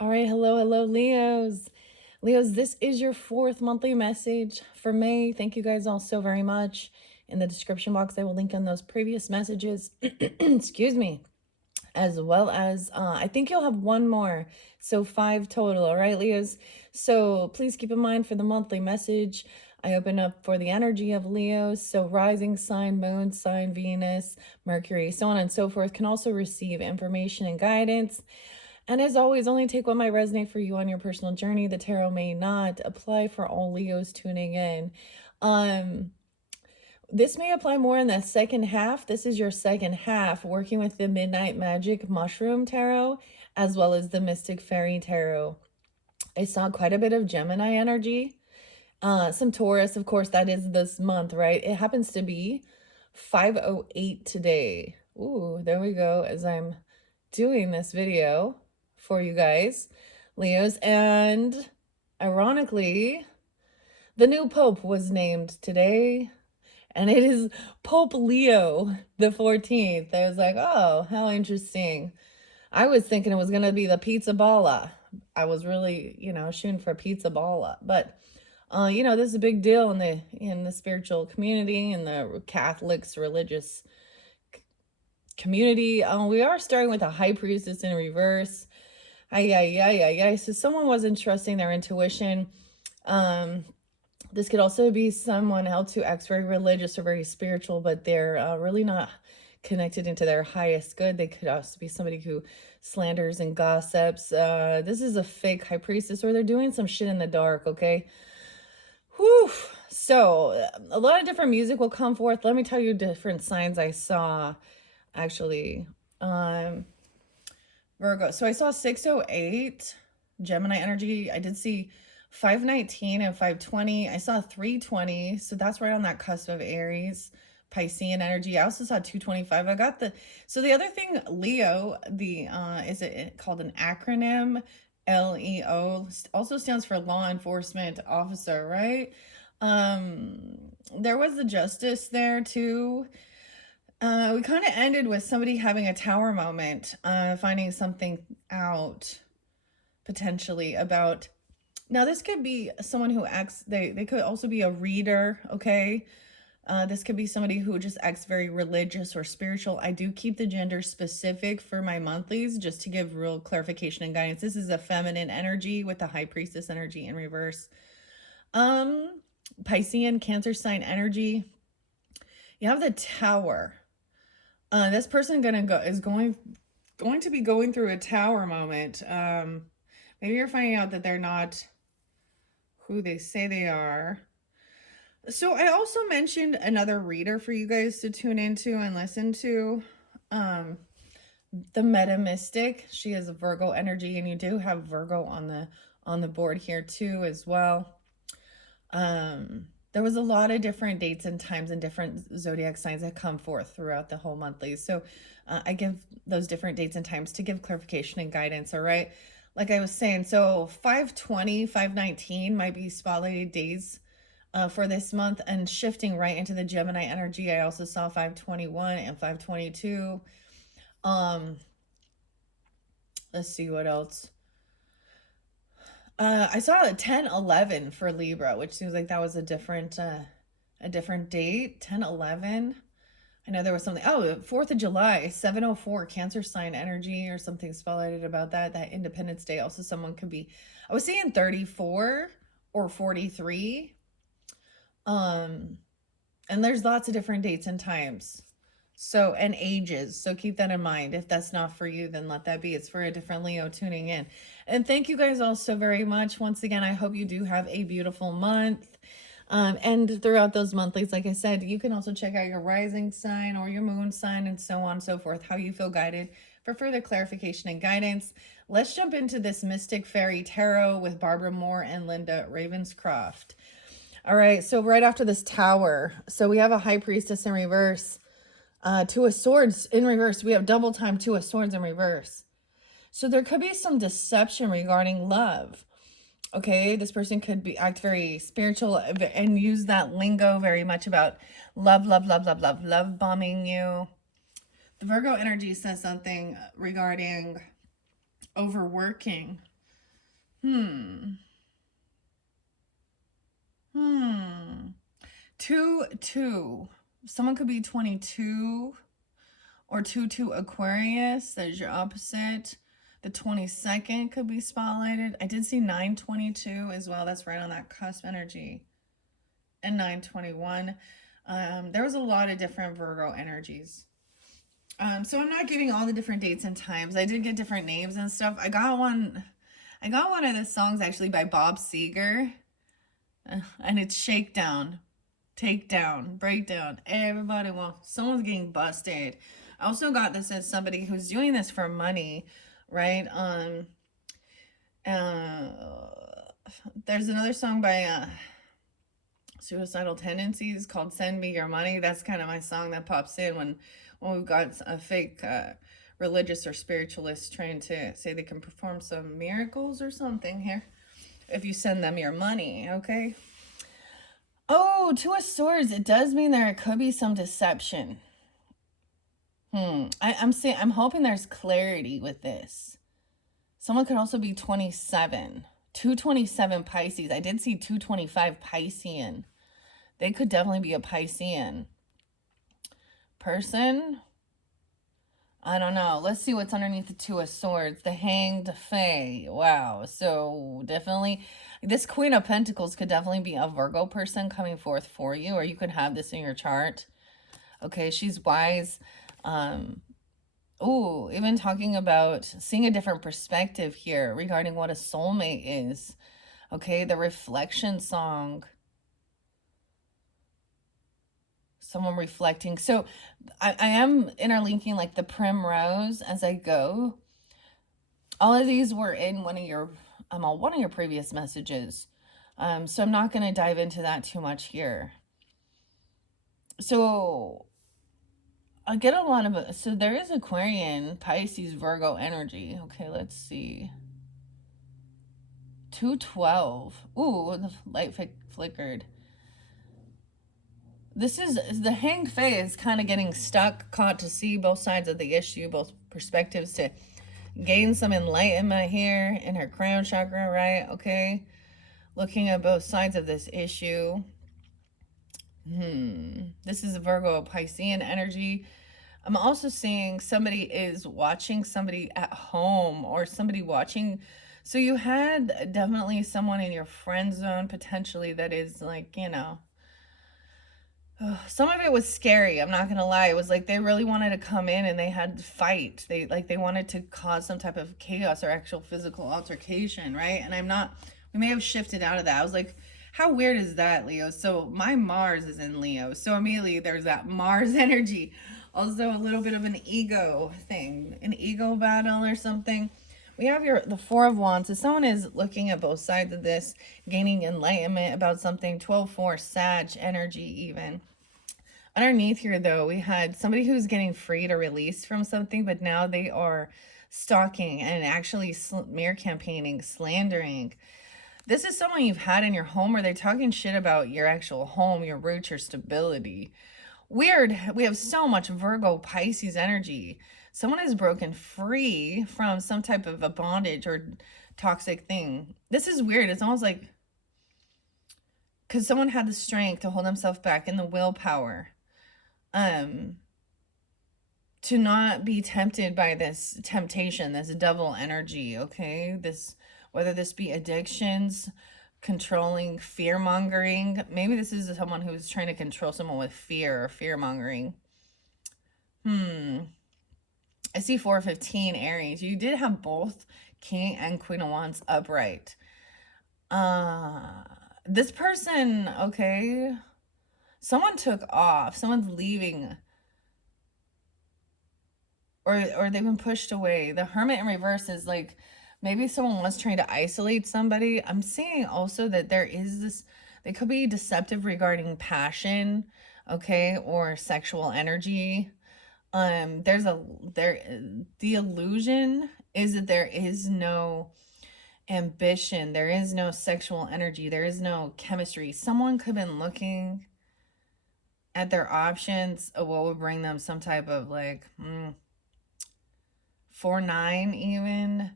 All right, hello, Leos. Leos, this is your fourth monthly message for May. Thank you guys all so very much. In the description box, I will link in those previous messages. Excuse me. As well as, I think you'll have one more. So 5 total. All right, Leos. So please keep in mind for the monthly message, I open up for the energy of Leos. So rising sign, moon sign, Venus, Mercury, so on and so forth can also receive information and guidance. And as always, only take what might resonate for you on your personal journey. The tarot may not apply for all Leos tuning in. This may apply more in the second half. This is your second half, working with the Midnight Magic Mushroom Tarot, as well as the Mystic Fairy Tarot. I saw quite a bit of Gemini energy. Some Taurus, of course, that is this month, right? It happens to be 5:08 today. Ooh, there we go, as I'm doing this video for you guys, Leos. And ironically, the new Pope was named today, and it is Pope Leo the 14th. I was like, oh, how interesting. I was thinking it was going to be the Pizza Balla. I was really, shooting for Pizza Balla. But, this is a big deal in the spiritual community, in the Catholics religious community. We are starting with a High Priestess in reverse. So someone wasn't trusting their intuition. This could also be someone else who acts very religious or very spiritual, but they're really not connected into their highest good. They could also be somebody who slanders and gossips. This is a fake high priestess, or they're doing some shit in the dark, okay? Whew. So a lot of different music will come forth. Let me tell you different signs I saw, actually. Virgo. So I saw 608, Gemini energy. I did see 519 and 520. I saw 320. So that's right on that cusp of Aries, Piscean energy. I also saw 225. So the other thing, Leo, is it called an acronym? LEO also stands for law enforcement officer, right? There was the justice there too. We kind of ended with somebody having a tower moment, finding something out potentially about. Now, this could be someone who acts, they could also be a reader, okay? This could be somebody who just acts very religious or spiritual. I do keep the gender specific for my monthlies just to give real clarification and guidance. This is a feminine energy with the High Priestess energy in reverse. Piscean, Cancer sign energy. You have the Tower. This person is going to be going through a tower moment. Maybe you're finding out that they're not who they say they are. So I also mentioned another reader for you guys to tune into and listen to. The Meta Mystic. She has a Virgo energy, and you do have Virgo on the board here too as well. There was a lot of different dates and times and different zodiac signs that come forth throughout the whole monthly. So I give those different dates and times to give clarification and guidance, all right? Like I was saying, so 520, 519 might be spotlighted days for this month, and shifting right into the Gemini energy. I also saw 521 and 522. Let's see what else. I saw a 10-11 for Libra, which seems like that was a different date. 10-11. I know there was something. Oh, 4th of July, 704, Cancer sign energy, or something spotlighted about that Independence Day. Also, someone could be, I was seeing 34 or 43. And there's lots of different dates and times. So, and ages. So keep that in mind. If that's not for you, then let that be. It's for a different Leo tuning in. And thank you guys all so very much. Once again, I hope you do have a beautiful month. And throughout those monthlies, like I said, you can also check out your rising sign or your moon sign and so on and so forth, how you feel guided for further clarification and guidance. Let's jump into this Mystic Fairy Tarot with Barbara Moore and Linda Ravenscroft. All right, so right after this Tower, so we have a High Priestess in reverse. Two of Swords in reverse. We have double time Two of Swords in reverse. So there could be some deception regarding love. Okay, this person could act very spiritual and use that lingo very much about love bombing you. The Virgo energy says something regarding overworking. Hmm. Hmm. 2-2. Someone could be 22 or 2-2 Aquarius. That is your opposite. The 22nd could be spotlighted. I did see 922 as well. That's right on that cusp energy. And 921. There was a lot of different Virgo energies. So I'm not getting all the different dates and times. I did get different names and stuff. I got one of the songs actually by Bob Seger. And it's Shakedown, Takedown, Breakdown. Everybody wants, someone's getting busted. I also got this as somebody who's doing this for money, right? Uh, there's another song by Suicidal Tendencies called Send Me Your Money. That's kind of my song that pops in when we've got a fake religious or spiritualist trying to say they can perform some miracles or something here if you send them your money, okay? Oh, Two of Swords. It does mean there could be some deception. I'm hoping there's clarity with this. Someone could also be 27. 227 Pisces. I did see 225 Piscean. They could definitely be a Piscean person. I don't know. Let's see what's underneath the Two of Swords. The Hanged Fae. Wow. So definitely, this Queen of Pentacles could definitely be a Virgo person coming forth for you, or you could have this in your chart. Okay, she's wise. Oh, even talking about seeing a different perspective here regarding what a soulmate is. Okay, the reflection song. Someone reflecting. So I am interlinking like the primrose as I go. All of these were in one of your previous messages. So I'm not going to dive into that too much here. So I get a lot of, so there is Aquarian, Pisces, Virgo energy. Okay, let's see. 212. Ooh, the light flickered. This is, the Hanged Fae is kind of getting stuck, caught to see both sides of the issue, both perspectives, to gain some enlightenment here in her crown chakra, right? Okay. Looking at both sides of this issue. This is a Virgo Piscean energy. I'm also seeing somebody is watching somebody at home, or somebody watching. So you had definitely someone in your friend zone potentially that is like, you know, some of it was scary. I'm not gonna lie. It was like they really wanted to come in and they had to fight. They wanted to cause some type of chaos or actual physical altercation, right? And we may have shifted out of that. I was like, how weird is that, Leo? So my Mars is in Leo. So immediately there's that Mars energy. Also a little bit of an ego thing, an ego battle or something. We have the Four of Wands. So someone is looking at both sides of this, gaining enlightenment about something. 12-4 Sag energy even. Underneath here, though, we had somebody who's getting freed or released from something, but now they are stalking and actually smear campaigning, slandering. This is someone you've had in your home where they're talking shit about your actual home, your roots, your stability. Weird. We have so much Virgo Pisces energy. Someone has broken free from some type of a bondage or toxic thing. This is weird. It's almost like because someone had the strength to hold themselves back and the willpower to not be tempted by this temptation, this devil energy, okay? This, whether this be addictions, controlling, fear mongering. Maybe this is someone who's trying to control someone with fear or fear mongering. I see 415 Aries. You did have both King and Queen of Wands upright. This person, okay, someone took off. Someone's leaving. Or they've been pushed away. The Hermit in reverse is like maybe someone was trying to isolate somebody. I'm seeing also that there is this, they could be deceptive regarding passion, okay, or sexual energy. The illusion is that there is no ambition, there is no sexual energy, there is no chemistry. Someone could have been looking at their options of what would bring them some type of like 4-9 even.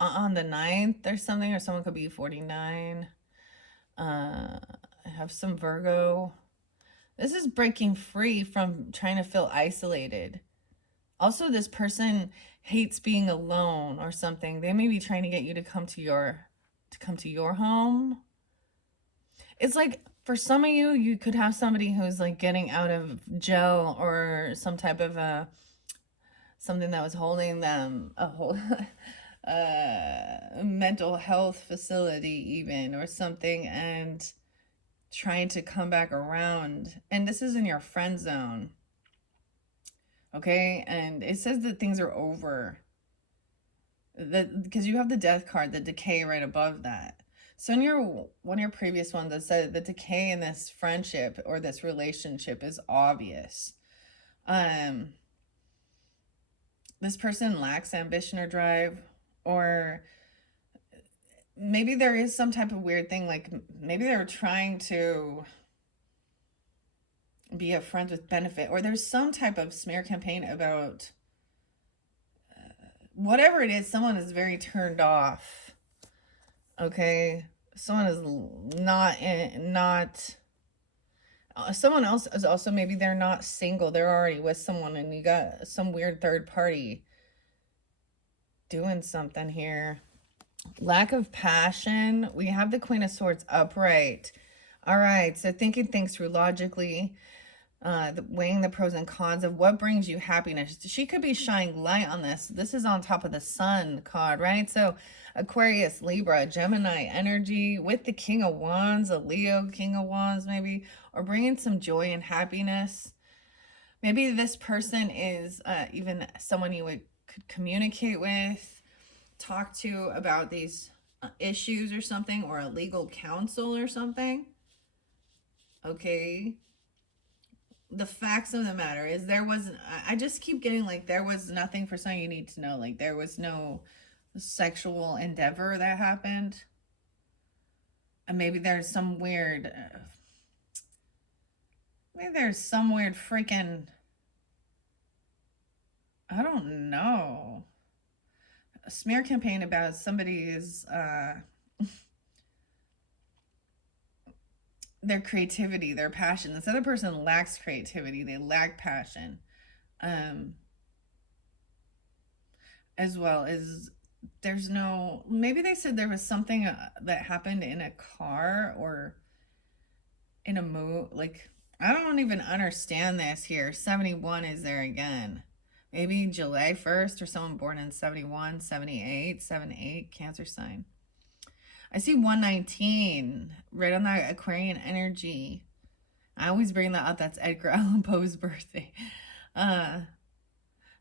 on the 9th or something, or someone could be 49. I have some Virgo. This is breaking free from trying to feel isolated. Also, this person hates being alone or something. They may be trying to get you to come to your home. It's like for some of you, you could have somebody who's like getting out of jail or some type of a something that was holding them a whole mental health facility even or something, and trying to come back around. And this is in your friend zone. Okay? And it says that things are over. That because you have the death card, the decay right above that. So in your one of your previous ones that said the decay in this friendship or this relationship is obvious. This person lacks ambition or drive, or maybe there is some type of weird thing, like maybe they're trying to be a friend with benefit, or there's some type of smear campaign about whatever it is. Someone is very turned off. Okay, someone is not someone else is also, maybe they're not single, they're already with someone, and you got some weird third party doing something here. Lack of passion. We have the Queen of Swords upright. All right, so thinking things through logically, weighing the pros and cons of what brings you happiness. She could be shining light on this. This is on top of the Sun card, right? So Aquarius, Libra, Gemini energy with the King of Wands, a Leo King of Wands maybe, or bringing some joy and happiness. Maybe this person is even someone you could communicate with, talk to about these issues or something, or a legal counsel or something. Okay. The facts of the matter is I just keep getting like there was nothing for something you need to know. Like there was no sexual endeavor that happened. And maybe there's some weird freaking, I don't know, a smear campaign about somebody's their creativity, their passion. This other person lacks creativity, they lack passion. As well as there's no, maybe they said there was something that happened in a car or in a move, like I don't even understand this here. 71 is there again. Maybe July 1st, or someone born in 71, 78, 78, Cancer sign. I see 119 right on that Aquarian energy. I always bring that up. That's Edgar Allan Poe's birthday.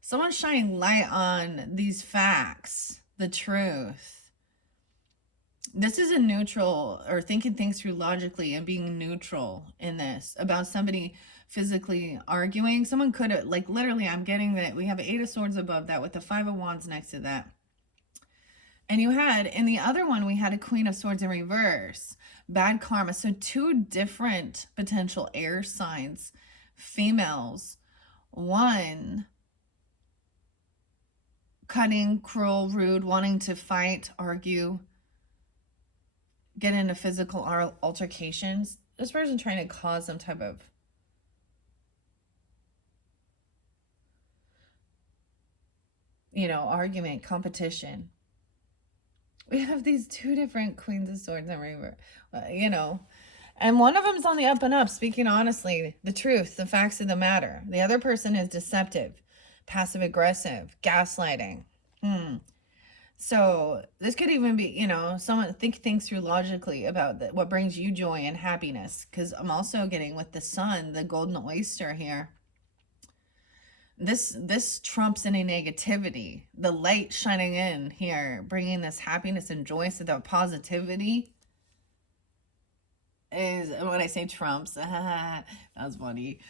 Someone's shining light on these facts, the truth. This is a neutral, or thinking things through logically and being neutral in this about somebody physically arguing. Someone could have, like literally, I'm getting that we have 8 of Swords above that with the 5 of Wands next to that. And you had, in the other one, we had a Queen of Swords in reverse. Bad karma. So 2 different potential air signs, females. One, cutting, cruel, rude, wanting to fight, argue, get into physical altercations. This person trying to cause some type of argument, competition. We have these 2 different Queens of Swords in reverse, and one of them is on the up and up, speaking honestly, the truth, the facts of the matter. The other person is deceptive, passive aggressive, gaslighting. So this could even be, someone think things through logically about what brings you joy and happiness. Because I'm also getting with the Sun, the golden oyster here. This trumps any negativity. The light shining in here, bringing this happiness and joy, so that positivity is, when I say trumps, that was funny.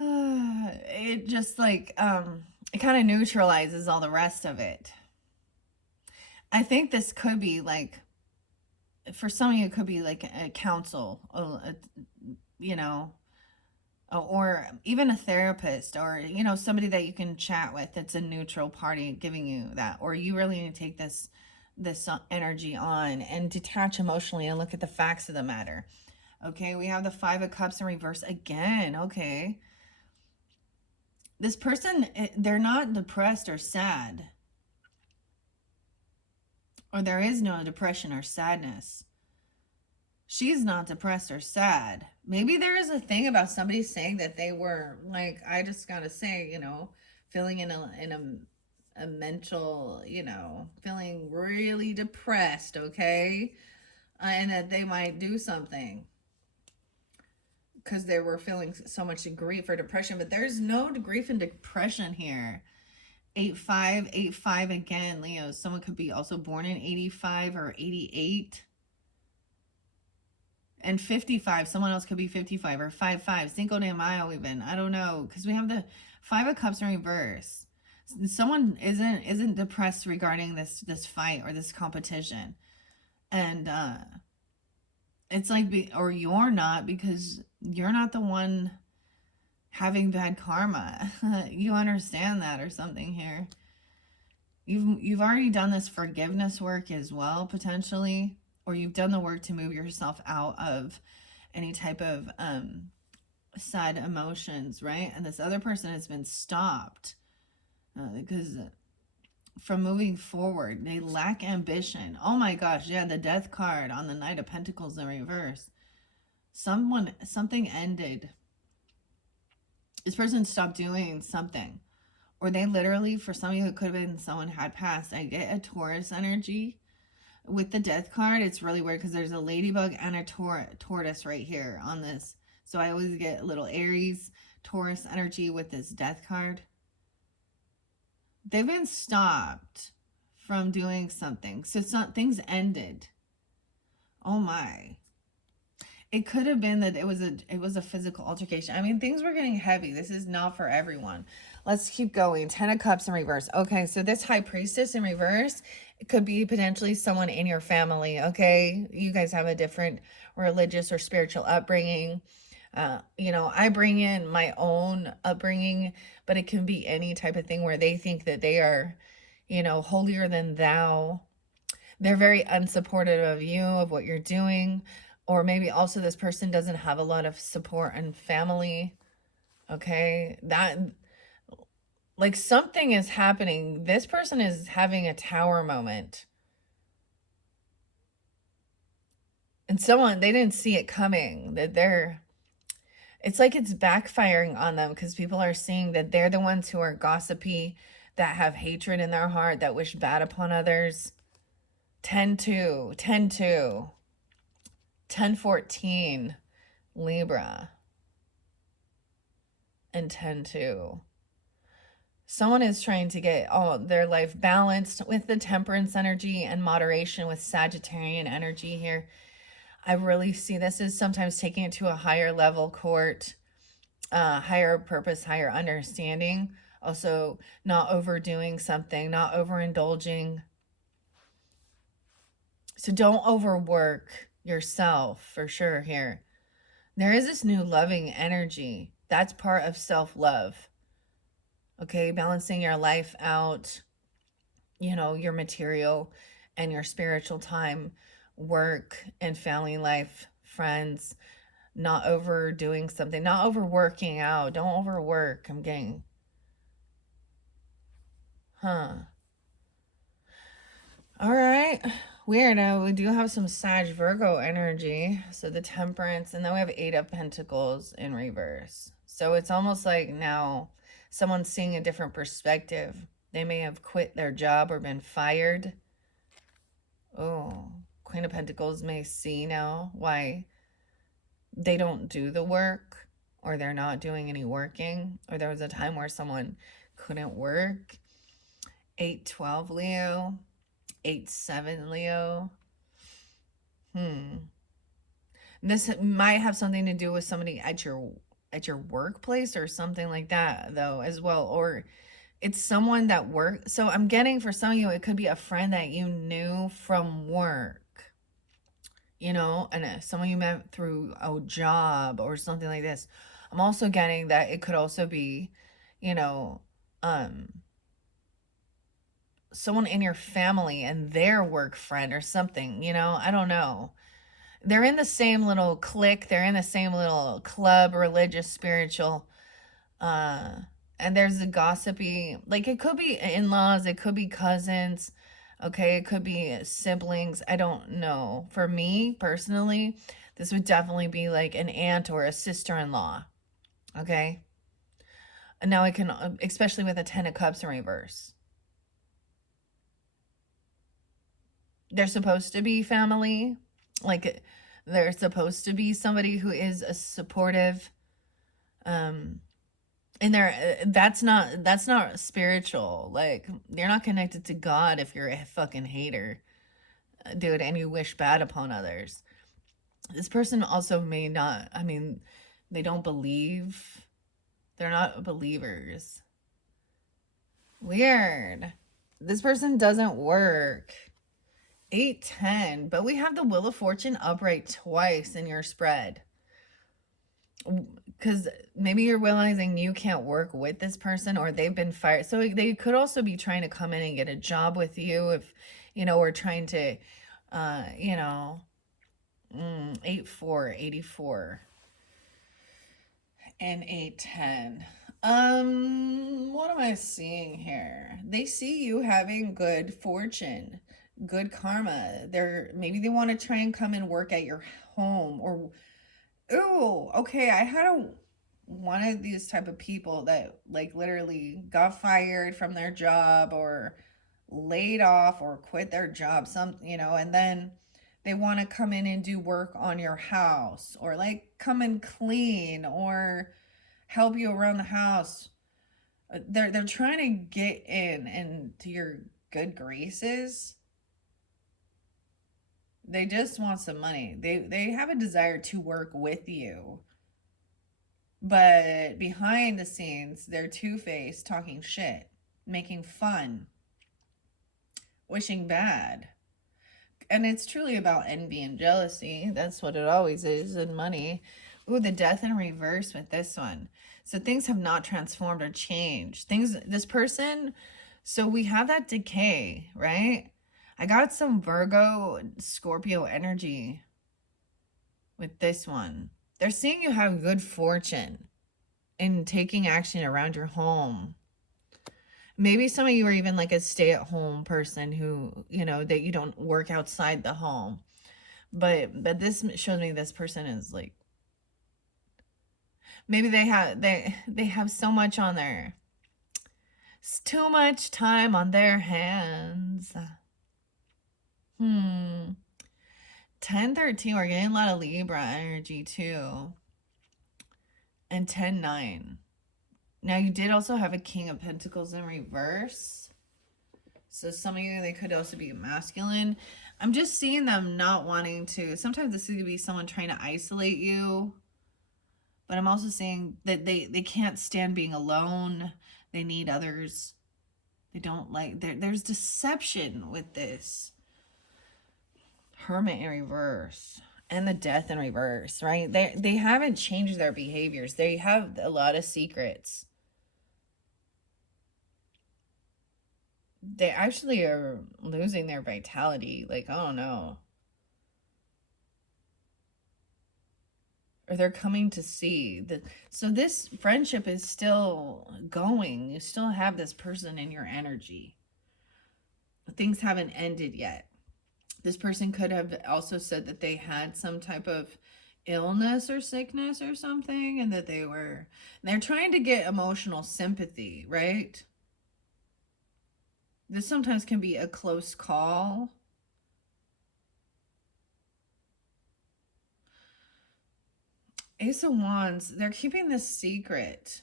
It just like, it kind of neutralizes all the rest of it. I think this could be like, for some of you, it could be like a counsel, or even a therapist, or somebody that you can chat with that's a neutral party giving you that, or you really need to take this energy on and detach emotionally and look at the facts of the matter. Okay, we have the Five of Cups in reverse again. Okay, this person, they're not depressed or sad, or there is no depression or sadness. She's not depressed or sad. Maybe there is a thing about somebody saying that they were, like, I just gotta say, feeling in a mental, feeling really depressed, okay? And that they might do something because they were feeling so much grief or depression, but there's no grief and depression here. 8585 again, Leo. Someone could be also born in 85 or 88. And 55, someone else could be 55 or 55, Cinco de Mayo even. I don't know, because we have the Five of Cups in reverse. Someone isn't depressed regarding this fight or this competition. And it's like, or you're not, because you're not the one having bad karma. You understand that or something here. You've already done this forgiveness work as well, potentially, or you've done the work to move yourself out of any type of sad emotions, right? And this other person has been stopped because from moving forward, they lack ambition. Oh my gosh, yeah, the Death card on the Knight of Pentacles in reverse. Something ended. This person stopped doing something, or they literally, for some of you, it could have been someone had passed. I get a Taurus energy with the Death card. It's really weird because there's a ladybug and a tortoise right here on this. So I always get a little Aries, Taurus energy with this Death card. They've been stopped from doing something. So things ended. Oh my. It could have been that it was a physical altercation. I mean, things were getting heavy. This is not for everyone. Let's keep going. 10 of Cups in reverse. Okay, so this High Priestess in reverse, it could be potentially someone in your family, okay? You guys have a different religious or spiritual upbringing. I bring in my own upbringing, but it can be any type of thing where they think that they are, holier than thou. They're very unsupportive of you, of what you're doing. Or maybe also this person doesn't have a lot of support and family. Okay, that, like, something is happening. This person is having a tower moment. And they didn't see it coming. It's like it's backfiring on them because people are seeing that they're the ones who are gossipy, that have hatred in their heart, that wish bad upon others. 10-2, 10-2, 10-14, Libra, and 10-2. Someone is trying to get all their life balanced with the Temperance energy and moderation with Sagittarian energy here. I really see this as sometimes taking it to a higher level court, higher purpose, higher understanding. Also, not overdoing something, not overindulging. So don't overwork yourself for sure here. There is this new loving energy. That's part of self-love. Okay, balancing your life out, your material and your spiritual time, work and family life, friends, not overdoing something, not overworking out. Don't overwork. I'm getting, all right. Weird. Now we do have some Sag Virgo energy. So the Temperance, and then we have 8 of Pentacles in reverse. So it's almost like now someone's seeing a different perspective. They may have quit their job or been fired. Oh, Queen of Pentacles may see now why they don't do the work, or they're not doing any working, or there was a time where someone couldn't work. 8-12 Leo, 8-7 Leo. This might have something to do with somebody at your workplace or something like that, though, as well. Or it's someone that works. So I'm getting, for some of you, it could be a friend that you knew from work, and someone you met through a job or something like this. I'm also getting that it could also be, you know, um, someone in your family and their work friend or something, I don't know. They're in the same little clique, they're in the same little club, religious, spiritual, uh, and there's a gossipy, like it could be in-laws, it could be cousins, okay, it could be siblings, I don't know. For me personally, this would definitely be like an aunt or a sister-in-law, okay? And now I can, especially with a 10 of cups in reverse, they're supposed to be family, like they're supposed to be somebody who is a supportive, um and they're that's not spiritual, like you're not connected to God if you're a fucking hater, dude, and you wish bad upon others. This person also may not, I mean, they don't believe, they're not believers. Weird. This person doesn't work. 8-10, but we have the Wheel of Fortune upright twice in your spread. Because maybe you're realizing you can't work with this person or they've been fired. So they could also be trying to come in and get a job with you if, or trying to, uh, you know, 8-4, 84, and 8-10. What am I seeing here? They see you having good fortune, good karma. Maybe they want to try and come and work at your home, or ooh, okay, I had one of these type of people that like literally got fired from their job or laid off or quit their job, and then they want to come in and do work on your house, or like come and clean or help you around the house. They're trying to get in into your good graces. They just want some money. They have a desire to work with you. But behind the scenes, they're two-faced, talking shit, making fun, wishing bad. And it's truly about envy and jealousy. That's what it always is, and money. Ooh, the death in reverse with this one. So things have not transformed or changed. This person, so we have that decay, right? I got some Virgo, Scorpio energy with this one. They're seeing you have good fortune in taking action around your home. Maybe some of you are even like a stay-at-home person who, that you don't work outside the home. But this shows me this person is like, maybe they have so much on their, it's too much time on their hands. 10-13, we're getting a lot of Libra energy too. And 10-9. Now you did also have a King of Pentacles in reverse. So some of you, they could also be masculine. I'm just seeing them not wanting to. Sometimes this could be someone trying to isolate you. But I'm also seeing that they can't stand being alone. They need others. They don't like, there's deception with this. Hermit in reverse. And the Death in reverse, right? They haven't changed their behaviors. They have a lot of secrets. They actually are losing their vitality. Like, I don't know. Or they're coming to see that. So this friendship is still going. You still have this person in your energy. Things haven't ended yet. This person could have also said that they had some type of illness or sickness or something, and that they're trying to get emotional sympathy, right? This sometimes can be a close call. Ace of Wands, they're keeping this secret.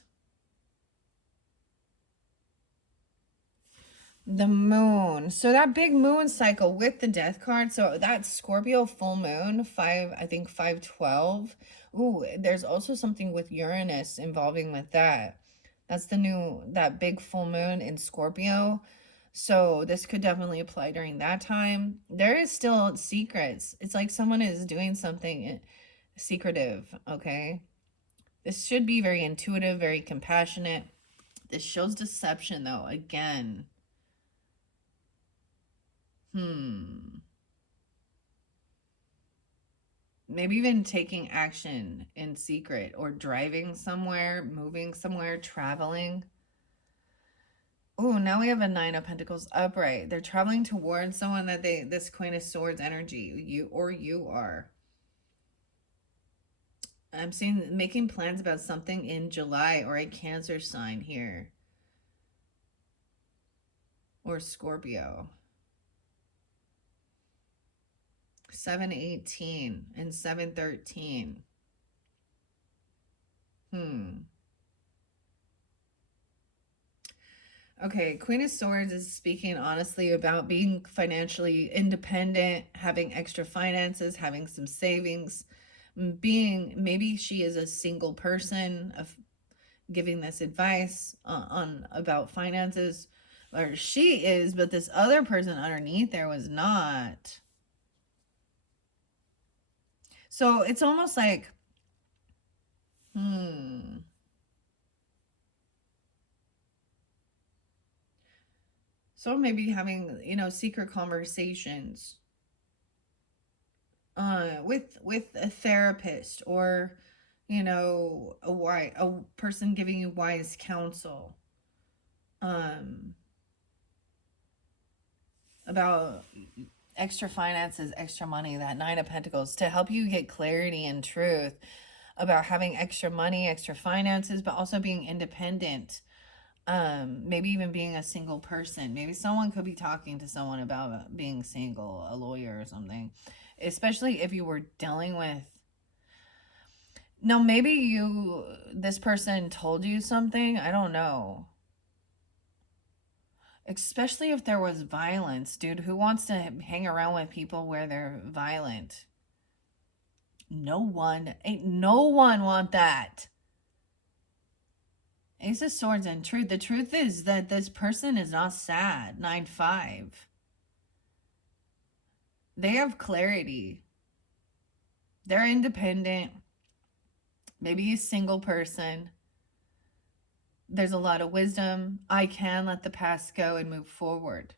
The moon. So that big moon cycle with the death card. So that Scorpio full moon, 512. Ooh, there's also something with Uranus involving with that. That's that big full moon in Scorpio. So this could definitely apply during that time. There is still secrets. It's like someone is doing something secretive, okay? This should be very intuitive, very compassionate. This shows deception, though, again. Maybe even taking action in secret, or driving somewhere, moving somewhere, traveling. Oh, now we have a Nine of Pentacles upright. They're traveling towards someone that this Queen of Swords energy, you are. I'm seeing making plans about something in July, or a Cancer sign here. Or Scorpio. 718 and 713. Okay, Queen of Swords is speaking honestly about being financially independent, having extra finances, having some savings, maybe she is a single person of giving this advice on about finances, or she is, but this other person underneath there was not. So it's almost like, so maybe having, secret conversations with a therapist, or a person giving you wise counsel about extra finances, extra money, that Nine of Pentacles, to help you get clarity and truth about having extra money, extra finances, but also being independent. Maybe even being a single person. Maybe someone could be talking to someone about being single, a lawyer or something, especially if you were dealing with. Now, maybe this person told you something, I don't know. Especially if there was violence, dude. Who wants to hang around with people where they're violent? No one want that. Ace of Swords and Truth. The truth is that this person is not sad. 9-5. They have clarity. They're independent. Maybe a single person. There's a lot of wisdom. I can let the past go and move forward.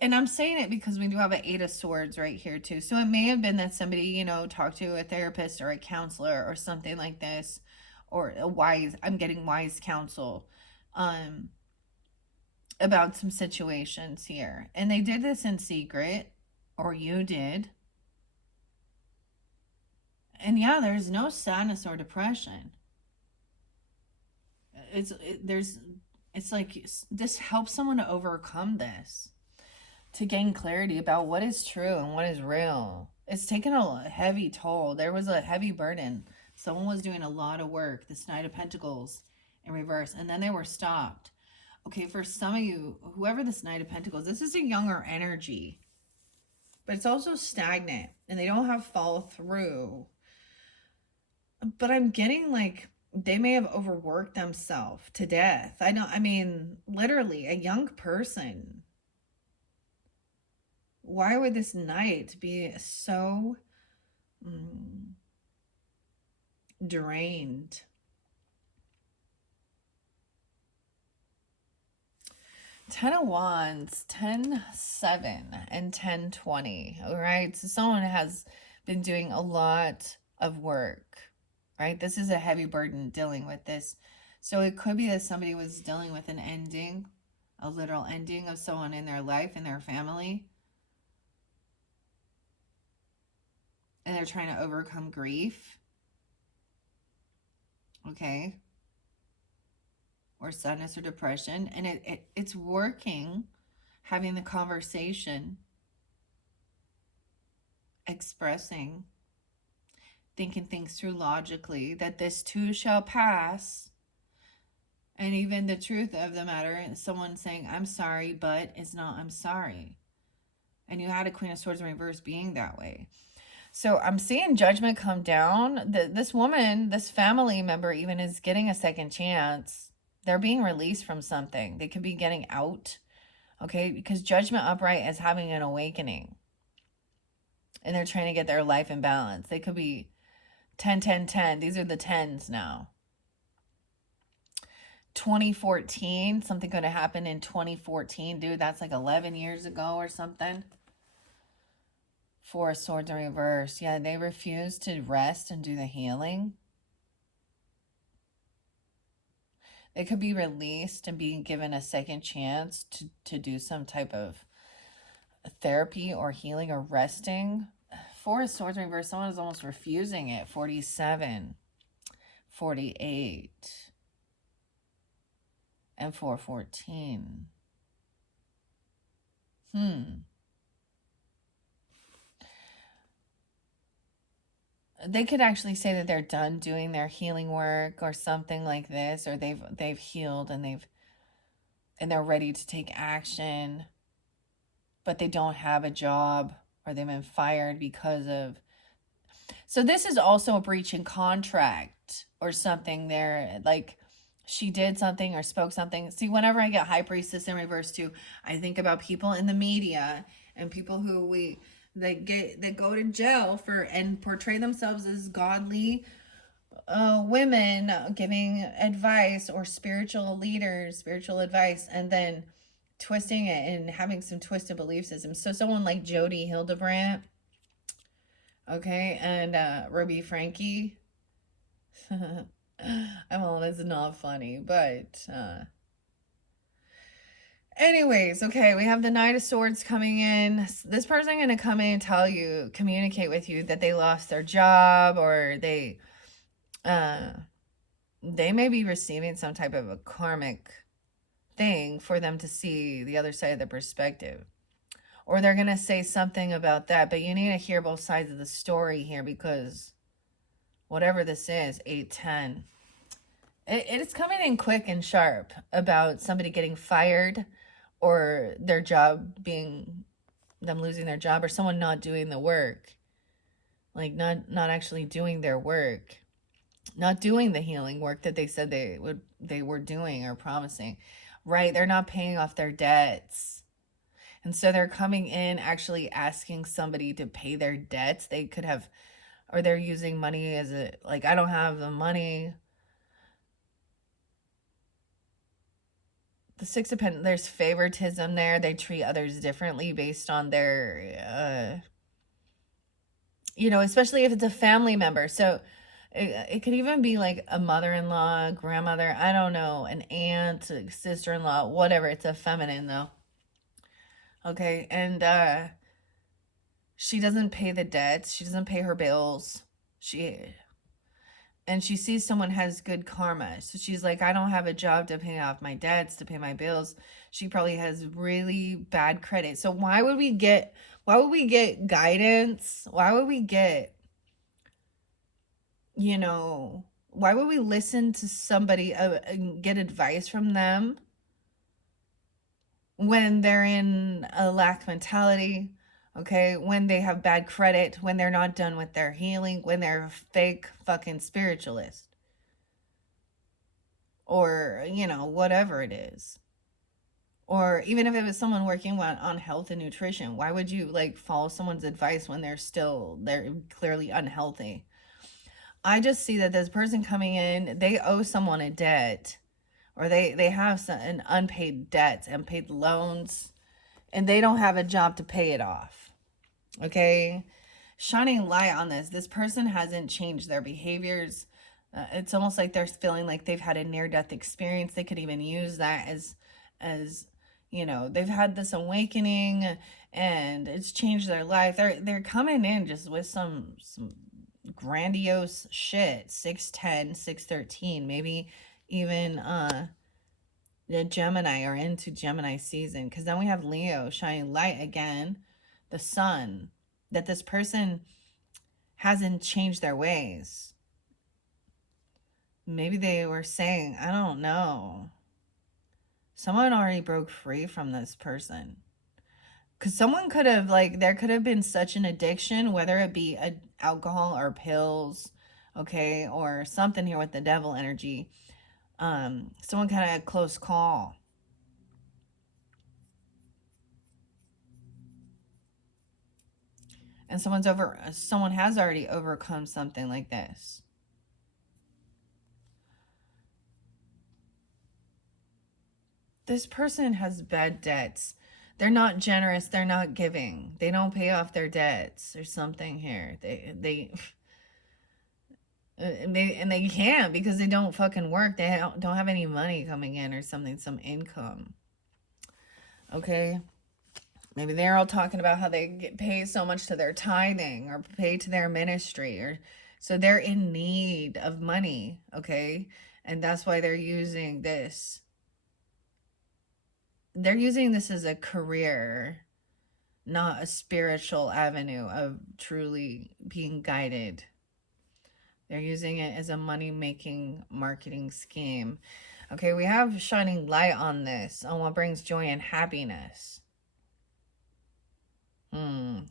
And I'm saying it because we do have an Eight of Swords right here too. So it may have been that somebody, talked to a therapist or a counselor or something like this, or I'm getting wise counsel about some situations here. And they did this in secret, or you did. And yeah, there's no sadness or depression. It's like this helps someone to overcome this, to gain clarity about what is true and what is real. It's taken a heavy toll. There was a heavy burden. Someone was doing a lot of work, this Knight of Pentacles in reverse, and then they were stopped. Okay, for some of you, whoever this Knight of Pentacles, this is a younger energy, but it's also stagnant, and they don't have follow through. But I'm getting like they may have overworked themselves to death. I mean, literally, a young person. Why would this Knight be so drained? Ten of Wands, 10-7, and 10-20. All right, so someone has been doing a lot of work, right? This is a heavy burden dealing with this. So it could be that somebody was dealing with an ending, a literal ending of someone in their life, in their family. And they're trying to overcome grief. Okay. Or sadness or depression. And it's working, having the conversation, expressing, thinking things through logically, that this too shall pass. And even the truth of the matter, someone saying, I'm sorry, but it's not, I'm sorry. And you had a Queen of Swords in reverse being that way. So I'm seeing judgment come down. This woman, this family member even, is getting a second chance. They're being released from something. They could be getting out. Okay, because judgment upright is having an awakening. And they're trying to get their life in balance. They could be 10, 10, 10. These are the 10s now. 2014, something could have happened in 2014. Dude, that's like 11 years ago or something. Four of Swords in reverse. Yeah, they refused to rest and do the healing. They could be released and be given a second chance to do some type of therapy or healing or resting. Four of Swords in reverse. Someone is almost refusing it. 47, 48, and 414. They could actually say that they're done doing their healing work or something like this, or they've healed and they're ready to take action, but they don't have a job or they've been fired because of. So this is also a breach in contract or something there, like she did something or spoke something. See, whenever I get High Priestess in reverse too, I think about people in the media and people who that go to jail for and portray themselves as godly women giving advice or spiritual leaders, spiritual advice, and then twisting it and having some twisted belief systems. So someone like Jody Hildebrandt, okay, and Ruby Frankie. It's not funny, but anyways, okay, we have the Knight of Swords coming in. This person going to come in and tell you, communicate with you that they lost their job, or they may be receiving some type of a karmic thing for them to see the other side of the perspective. Or they're going to say something about that, but you need to hear both sides of the story here, because whatever this is, 8, 10, it's coming in quick and sharp about somebody getting fired, or their job being, them losing their job, or someone not doing the work, like not actually doing their work, not doing the healing work that they said they were doing or promising, right? They're not paying off their debts. And so they're coming in actually asking somebody to pay their debts. They could have, or they're using money as a, like, I don't have the money. The Six of Pentacles, there's favoritism there. They treat others differently based on their, especially if it's a family member. So it could even be like a mother-in-law, grandmother, I don't know, an aunt, a sister-in-law, whatever. It's a feminine though. Okay, and she doesn't pay the debts. She doesn't pay her bills. And she sees someone has good karma. So she's like, I don't have a job to pay off my debts, to pay my bills. She probably has really bad credit. So why would we get guidance? Why would we get, why would we listen to somebody and get advice from them when they're in a lack mentality? Okay, when they have bad credit, when they're not done with their healing, when they're a fake fucking spiritualist, or, whatever it is. Or even if it was someone working on health and nutrition, why would you like follow someone's advice when they're clearly unhealthy? I just see that this person coming in, they owe someone a debt, or they have an unpaid debt, unpaid loans, and they don't have a job to pay it off. Okay, shining light on this person hasn't changed their behaviors. It's almost like they're feeling like they've had a near-death experience. They could even use that as they've had this awakening and it's changed their life. They're coming in just with some grandiose shit. 610, 613, maybe even the Gemini, or into Gemini season, because then we have Leo shining light again, the sun, that this person hasn't changed their ways. Maybe they were saying, I don't know, someone already broke free from this person, because someone could have, like, there could have been such an addiction, whether it be alcohol or pills, okay, or something here with the devil energy. Someone kind of had a close call. And someone has already overcome something like this. This person has bad debts. They're not generous, they're not giving. They don't pay off their debts or something here. They and they can't because they don't fucking work. They don't have any money coming in or something, some income. Okay? Maybe they're all talking about how they get paid so much to their tithing or pay to their ministry, or so they're in need of money, okay? And that's why they're using this. They're using this as a career, not a spiritual avenue of truly being guided. They're using it as a money-making marketing scheme. Okay, we have shining light on this, on what brings joy and happiness.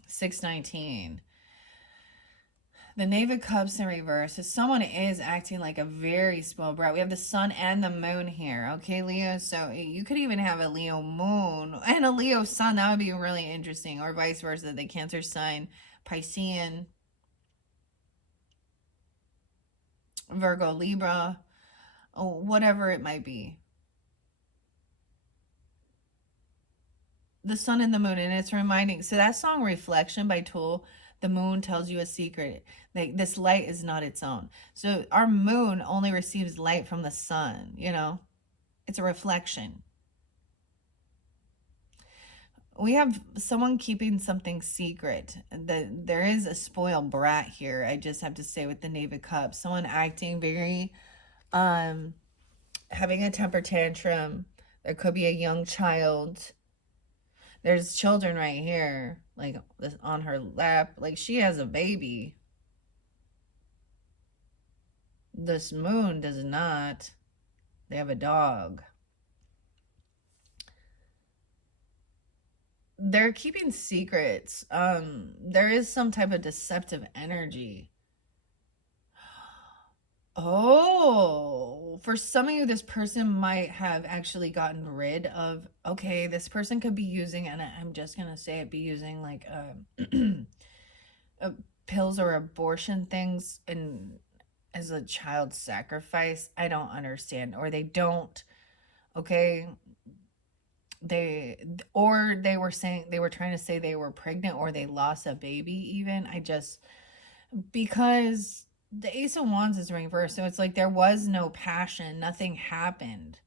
619. The Knave of Cups in reverse. So someone is acting like a very spoiled brat. We have the sun and the moon here. Okay, Leo. So you could even have a Leo moon and a Leo sun. That would be really interesting. Or vice versa. The Cancer sign, Piscean, Virgo, Libra, whatever it might be. The sun and the moon. And it's reminding. So that song Reflection by Tool, the moon tells you a secret. Like, this light is not its own. So our moon only receives light from the sun, you know? It's a reflection. We have someone keeping something secret. There is a spoiled brat here, I just have to say, with the Knave of Cups. Someone acting very, having a temper tantrum. There could be a young child. There's children right here, like on her lap. Like, she has a baby. This moon does not. They have a dog. They're keeping secrets. There is some type of deceptive energy. Oh, for some of you, this person might have actually gotten rid of, okay, this person could be using, and I'm just going to say it, be using like pills or abortion things and as a child sacrifice. I don't understand. Or they don't, okay? They were saying, they were trying to say they were pregnant, or they lost a baby even. Because the Ace of Wands is reversed, so it's like there was no passion, nothing happened.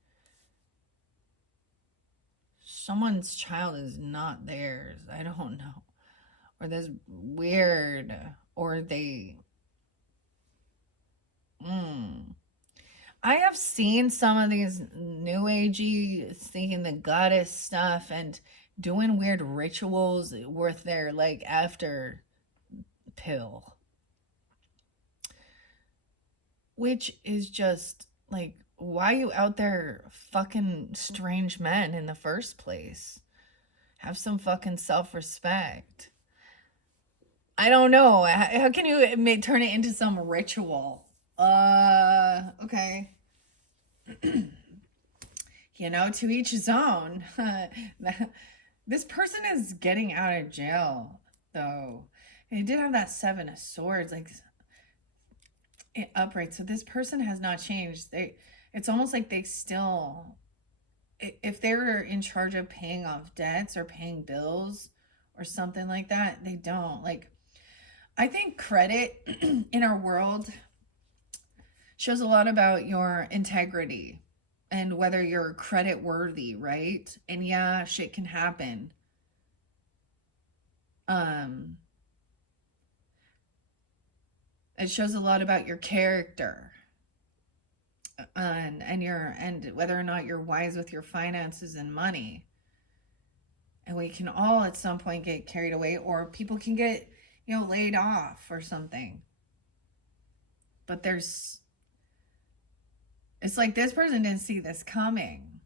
Someone's child is not theirs. I don't know. Or this weird, or they I have seen some of these new agey seeking the goddess stuff and doing weird rituals with their like after pill, which is just like, why are you out there fucking strange men in the first place? Have some fucking self-respect. I don't know. How can you turn it into some ritual? Okay. You know, to each his own. This person is getting out of jail, though. He did have that 7 of Swords, like, upright. So this person has not changed. It's almost like they still, if they were in charge of paying off debts or paying bills or something like that, they don't. Like, I think credit in our world shows a lot about your integrity and whether you're credit worthy, right? And yeah, shit can happen. It shows a lot about your character and whether or not you're wise with your finances and money. And we can all at some point get carried away, or people can get, laid off or something. But it's like this person didn't see this coming.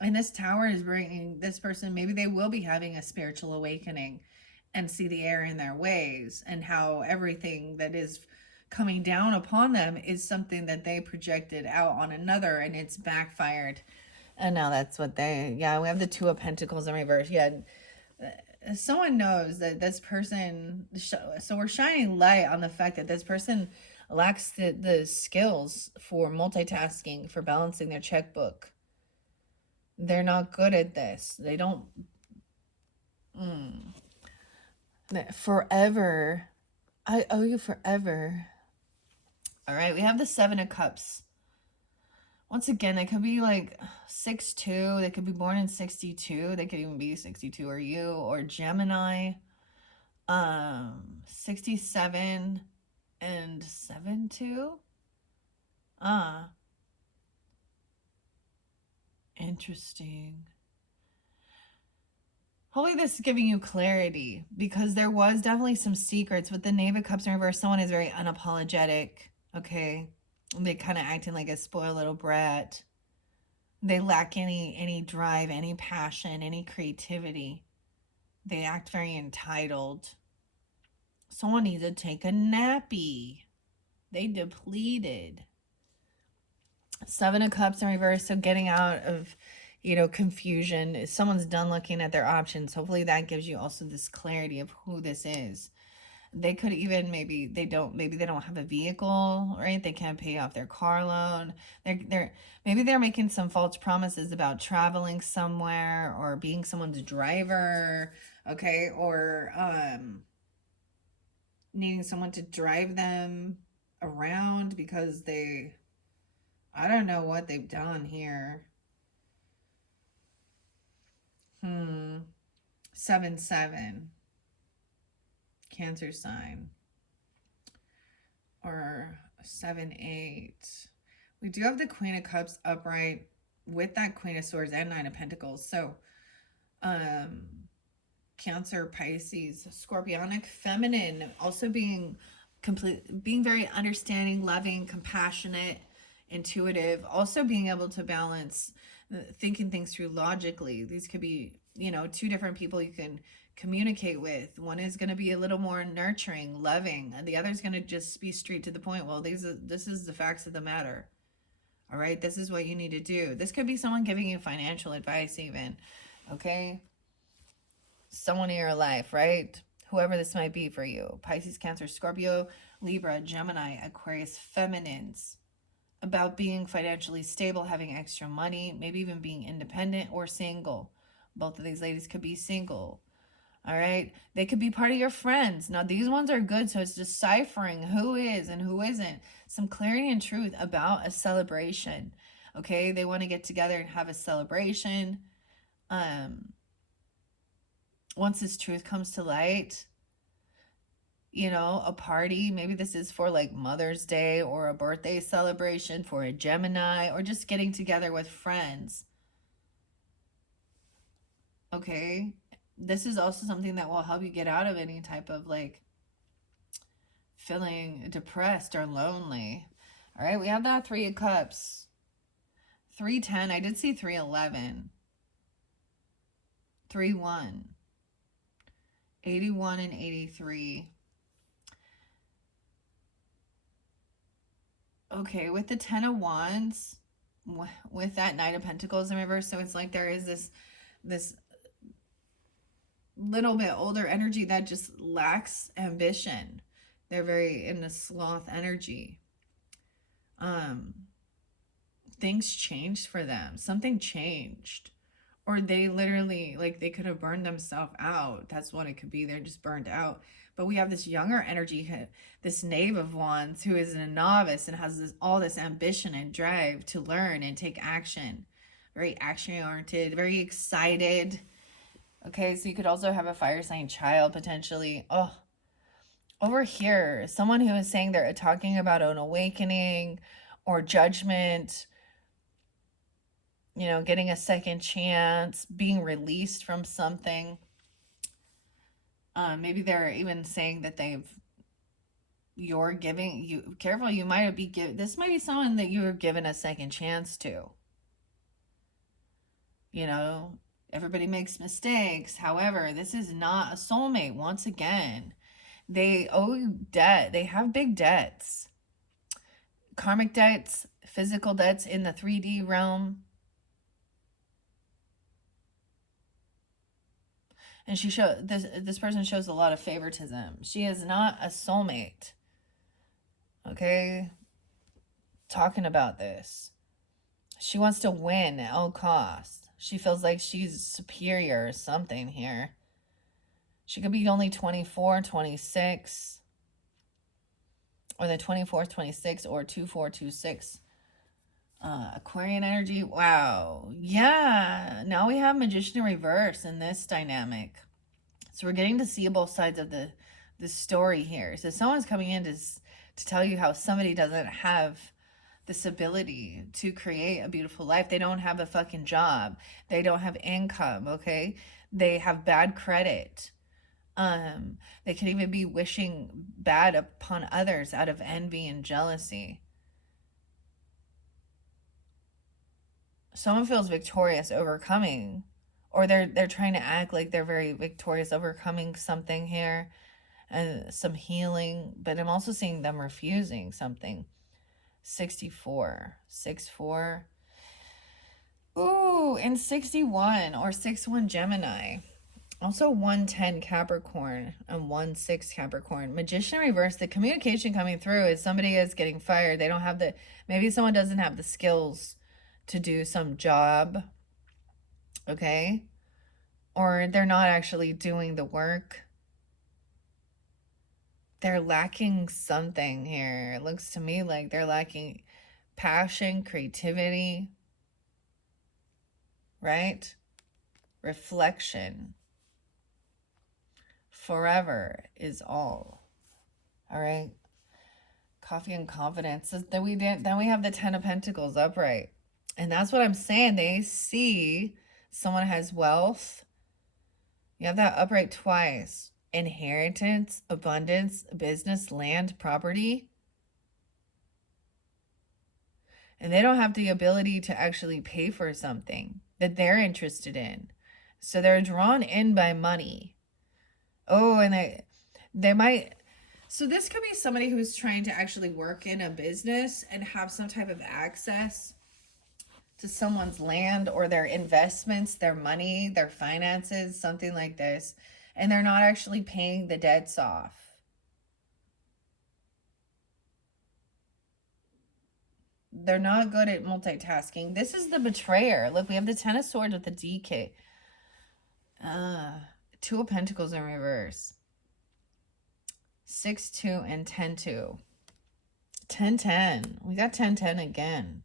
And this tower is bringing this person, maybe they will be having a spiritual awakening and see the error in their ways, and how everything that is coming down upon them is something that they projected out on another, and it's backfired. And now that's what we have the 2 of Pentacles in reverse. Yeah, someone knows that this person, so we're shining light on the fact that this person lacks the skills for multitasking, for balancing their checkbook. They're not good at this. They don't. Mm, forever. I owe you forever. All right, we have the Seven of Cups. Once again, they could be like 6'2". They could be born in 62. They could even be 62 or you, or Gemini. 67 and 7'2". Ah, interesting. Hopefully this is giving you clarity, because there was definitely some secrets with the Knave of Cups in reverse. Someone is very unapologetic, okay? They kind of acting like a spoiled little brat. They lack any drive, any passion, any creativity. They act very entitled. Someone needs to take a nappy. They depleted. Seven of Cups in reverse, so getting out of, confusion. Someone's done looking at their options. Hopefully that gives you also this clarity of who this is. They could even, maybe they don't have a vehicle, right? They can't pay off their car loan. Maybe they're making some false promises about traveling somewhere or being someone's driver, okay? Or needing someone to drive them around because I don't know what they've done here. 7-7. Cancer sign. Or 7-8. We do have the Queen of Cups upright with that Queen of Swords and Nine of Pentacles. So, Cancer, Pisces, Scorpionic, feminine, also being very understanding, loving, compassionate, intuitive, also being able to balance thinking things through logically. These could be, two different people you can communicate with. One is going to be a little more nurturing, loving, and the other is going to just be straight to the point. Well, this is the facts of the matter. All right, this is what you need to do. This could be someone giving you financial advice even, okay? Someone in your life, right? Whoever this might be for you. Pisces, Cancer, Scorpio, Libra, Gemini, Aquarius, feminines. About being financially stable, having extra money, maybe even being independent or single. Both of these ladies could be single. All right. They could be part of your friends. Now, these ones are good. So it's deciphering who is and who isn't. Some clarity and truth about a celebration. Okay. They want to get together and have a celebration. Once this truth comes to light, a party, maybe this is for like Mother's Day or a birthday celebration for a Gemini, or just getting together with friends. Okay. This is also something that will help you get out of any type of like feeling depressed or lonely. All right. We have that Three of Cups. 3-10. I did see 3-11. 3-1. 81 and 83. Okay, with the 10 of Wands, with that Knight of Pentacles in reverse, so it's like there is this little bit older energy that just lacks ambition. They're very in the sloth energy. Things changed for them. Something changed. Or they literally, like, they could have burned themselves out. That's what it could be. They're just burned out. But we have this younger energy, this Knave of Wands, who is a novice and has all this ambition and drive to learn and take action. Very action-oriented, very excited. Okay, so you could also have a fire sign child, potentially. Oh, over here, someone who is saying they're talking about an awakening or judgment, getting a second chance, being released from something. Maybe they're even saying that you're giving, careful, you might be this might be someone that you're given a second chance to. Everybody makes mistakes. However, this is not a soulmate. Once again, they owe you debt. They have big debts. Karmic debts, physical debts in the 3D realm. And this person shows a lot of favoritism. She is not a soulmate. Okay? Talking about this. She wants to win at all costs. She feels like she's superior or something here. She could be only 24, 26, or the 24th, 26, or 2426. Aquarian energy. Wow. Yeah. Now we have Magician in reverse in this dynamic. So we're getting to see both sides of the story here. So someone's coming in to tell you how somebody doesn't have this ability to create a beautiful life. They don't have a fucking job. They don't have income, okay? They have bad credit. They can even be wishing bad upon others out of envy and jealousy. Someone feels victorious overcoming, or they're trying to act like they're very victorious overcoming something here and some healing, but I'm also seeing them refusing something. 64, 64. Ooh, and 61 or 61 Gemini. Also 110 Capricorn and 16 Capricorn. Magician reverse. The communication coming through is somebody is getting fired. They don't have maybe someone doesn't have the skills to do some job. Okay? Or they're not actually doing the work. They're lacking something here. It looks to me like they're lacking passion, creativity, right? Reflection. Forever is all. All right. Coffee and confidence. Then we have the 10 of Pentacles upright. And that's what I'm saying. They see someone has wealth. You have that upright twice. Inheritance, abundance, business, land, property. And they don't have the ability to actually pay for something that they're interested in. So they're drawn in by money. Oh, and they might. So this could be somebody who's trying to actually work in a business and have some type of access to someone's land or their investments, their money, their finances, something like this. And they're not actually paying the debts off. They're not good at multitasking. This is the betrayer. Look, we have the 10 of Swords with the DK. Two of Pentacles in reverse. 6-2 and 10-2. 10-10. We got 10-10 again.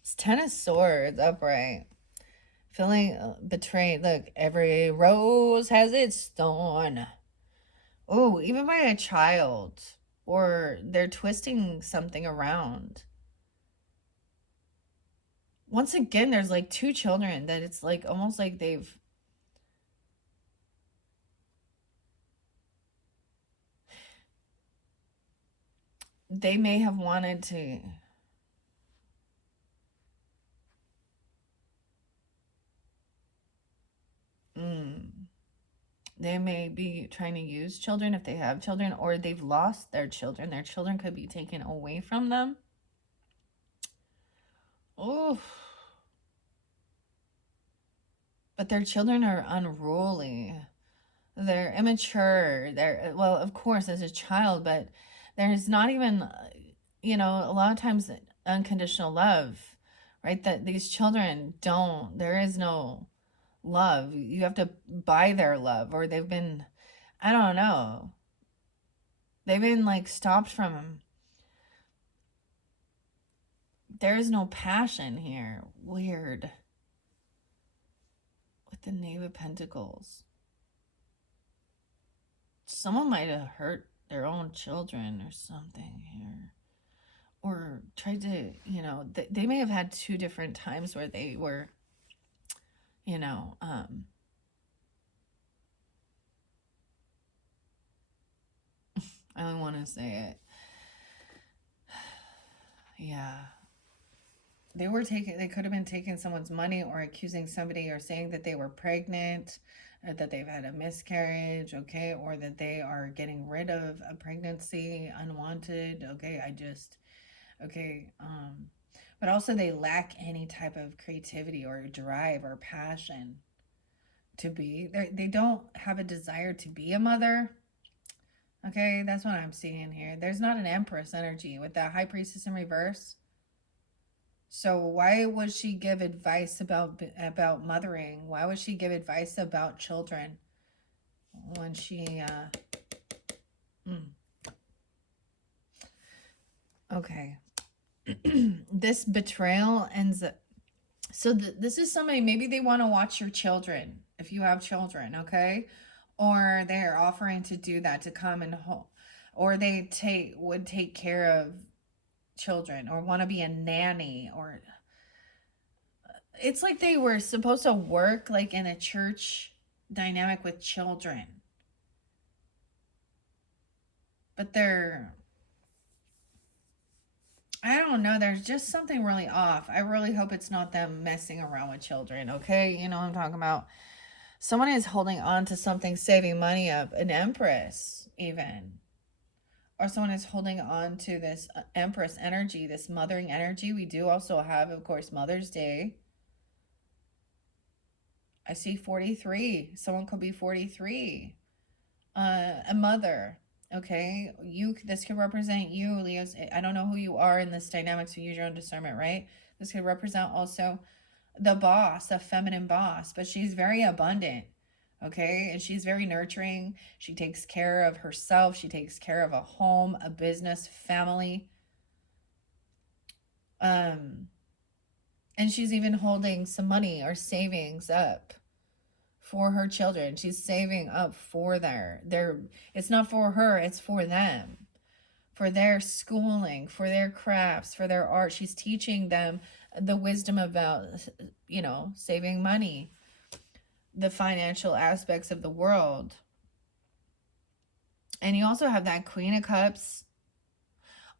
It's 10 of Swords upright. Feeling betrayed. Look, every rose has its thorn. Oh, even by a child. Or they're twisting something around. Once again, there's like two children that it's like almost like they may have wanted to they may be trying to use children if they have children, or they've lost their children. Their children could be taken away from them. Oh, but their children are unruly. They're immature. Well, of course, as a child, but there's not even, a lot of times unconditional love, right? That these children there is no love. You have to buy their love, or they've been, I don't know. They've been like stopped from. There is no passion here. Weird. With the Knave of Pentacles. Someone might have hurt their own children or something here. Or tried to, they may have had two different times where they were, I don't want to say it. Yeah. They could have been taking someone's money or accusing somebody or saying that they were pregnant, or that they've had a miscarriage, okay, or that they are getting rid of a pregnancy unwanted, okay, but also they lack any type of creativity or drive or passion. to be. They don't have a desire to be a mother. Okay, that's what I'm seeing here. There's not an Empress energy with that High Priestess in reverse. So why would she give advice about mothering? Why would she give advice about children when she okay. This betrayal ends up, so this is somebody, maybe they want to watch your children if you have children, okay? Or they're offering to do that, to come and home, or they would take care of children, or want to be a nanny, or it's like they were supposed to work like in a church dynamic with children, but I don't know, there's just something really off. I really hope it's not them messing around with children, okay? You know what I'm talking about. Someone is holding on to something, saving money up, an Empress even, or someone is holding on to this Empress energy, this mothering energy. We do also have, of course, Mother's Day. I see 43. Someone could be 43. A mother. Okay, this could represent you, Leos. I don't know who you are in this dynamic, so use your own discernment, right? This could represent also the boss, a feminine boss, but she's very abundant. Okay, and she's very nurturing. She takes care of herself. She takes care of a home, a business, family. And she's even holding some money or savings up for her children. She's saving up for it's not for her, it's for them, for their schooling, for their crafts, for their art. She's teaching them the wisdom about, saving money, the financial aspects of the world. And you also have that Queen of Cups.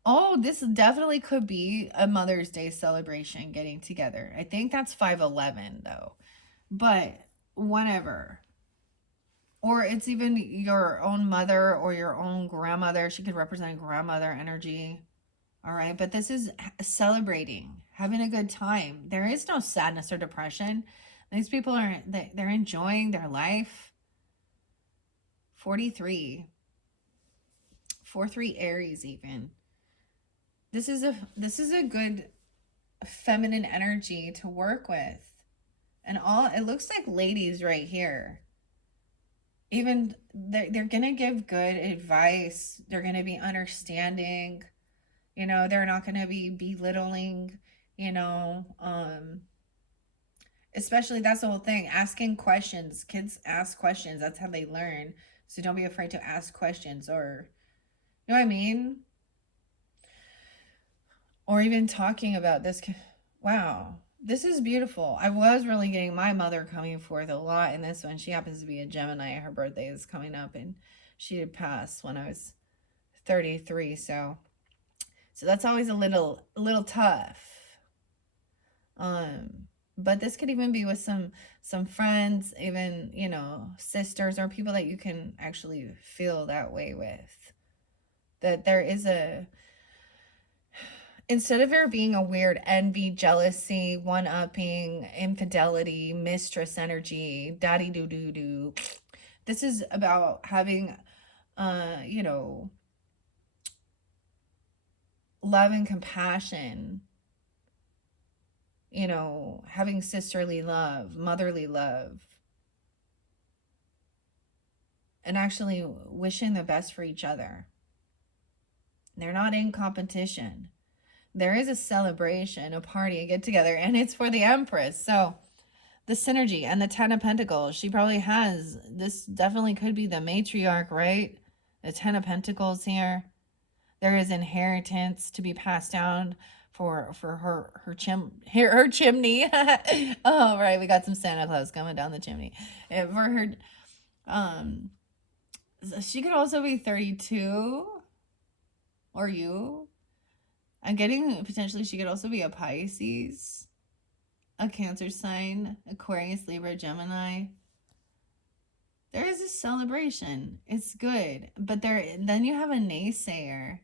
Oh, this definitely could be a Mother's Day celebration getting together. I think that's 511 though. But whatever. Or it's even your own mother or your own grandmother. She could represent grandmother energy. All right. But this is celebrating, having a good time. There is no sadness or depression. These people they're enjoying their life. 43. 4-3 Aries even. This is a good feminine energy to work with. And it looks like ladies right here. Even they're going to give good advice. They're going to be understanding. They're not going to be belittling, especially, that's the whole thing, asking questions. Kids ask questions. That's how they learn. So don't be afraid to ask questions, or, you know what I mean? Or even talking about this. Wow. This is beautiful. I was really getting my mother coming forth a lot in this one. She happens to be a Gemini. Her birthday is coming up, and she did pass when I was 33. So that's always a little tough. But this could even be with some friends, even, sisters, or people that you can actually feel that way with. That there is instead of there being a weird envy, jealousy, one-upping, infidelity, mistress energy, daddy doo doo doo, this is about having, love and compassion, having sisterly love, motherly love, and actually wishing the best for each other. They're not in competition. There is a celebration, a party, a get together, and it's for the Empress. So the synergy and the 10 of Pentacles, she probably has, this definitely could be the matriarch, right? The 10 of Pentacles here. There is inheritance to be passed down for her chimney. Oh, right, we got some Santa Claus coming down the chimney. And for her, she could also be 32, or you. I'm getting potentially she could also be a Pisces, a Cancer sign, Aquarius, Libra, Gemini. There is a celebration. It's good. But then you have a naysayer.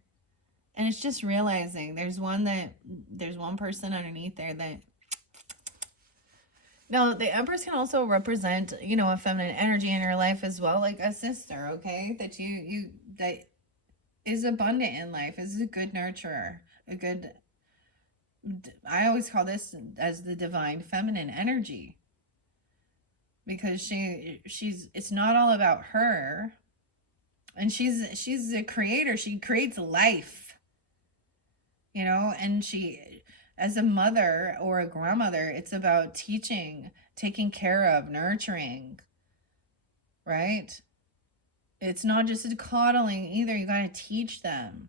And it's just realizing there's one person underneath there that Now, the Empress can also represent, a feminine energy in your life as well, like a sister, okay? That is abundant in life, is a good nurturer, a good, I always call this as the divine feminine energy, because it's not all about her, and she's a creator. She creates life, and she, as a mother or a grandmother, it's about teaching, taking care of, nurturing, right? It's not just a coddling either. You got to teach them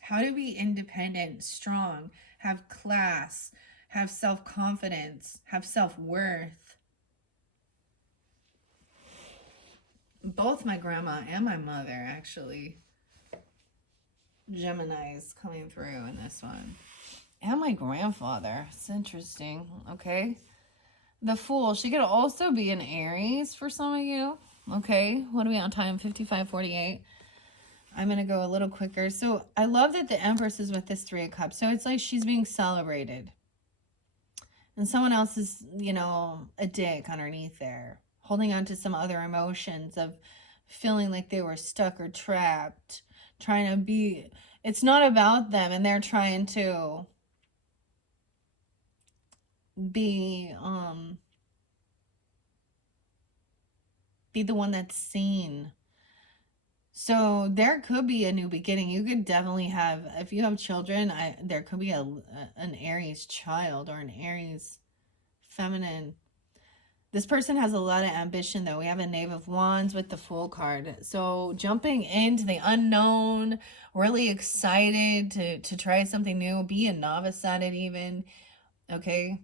how to be independent, strong, have class, have self-confidence, have self-worth. Both my grandma and my mother, actually, Gemini's coming through in this one. And my grandfather. It's interesting. Okay. The Fool. She could also be an Aries for some of you. Okay. What are we on time? 55:48. I'm going to go a little quicker. So I love that the Empress is with this Three of Cups. So it's like she's being celebrated. And someone else is, a dick underneath there, holding on to some other emotions of feeling like they were stuck or trapped, trying to be, it's not about them, and they're trying to be the one that's seen. So there could be a new beginning. You could definitely have, if you have children, there could be an Aries child or an Aries feminine. This person has a lot of ambition, though. We have a Knave of Wands with the Fool card. So jumping into the unknown, really excited to try something new, be a novice at it even, okay?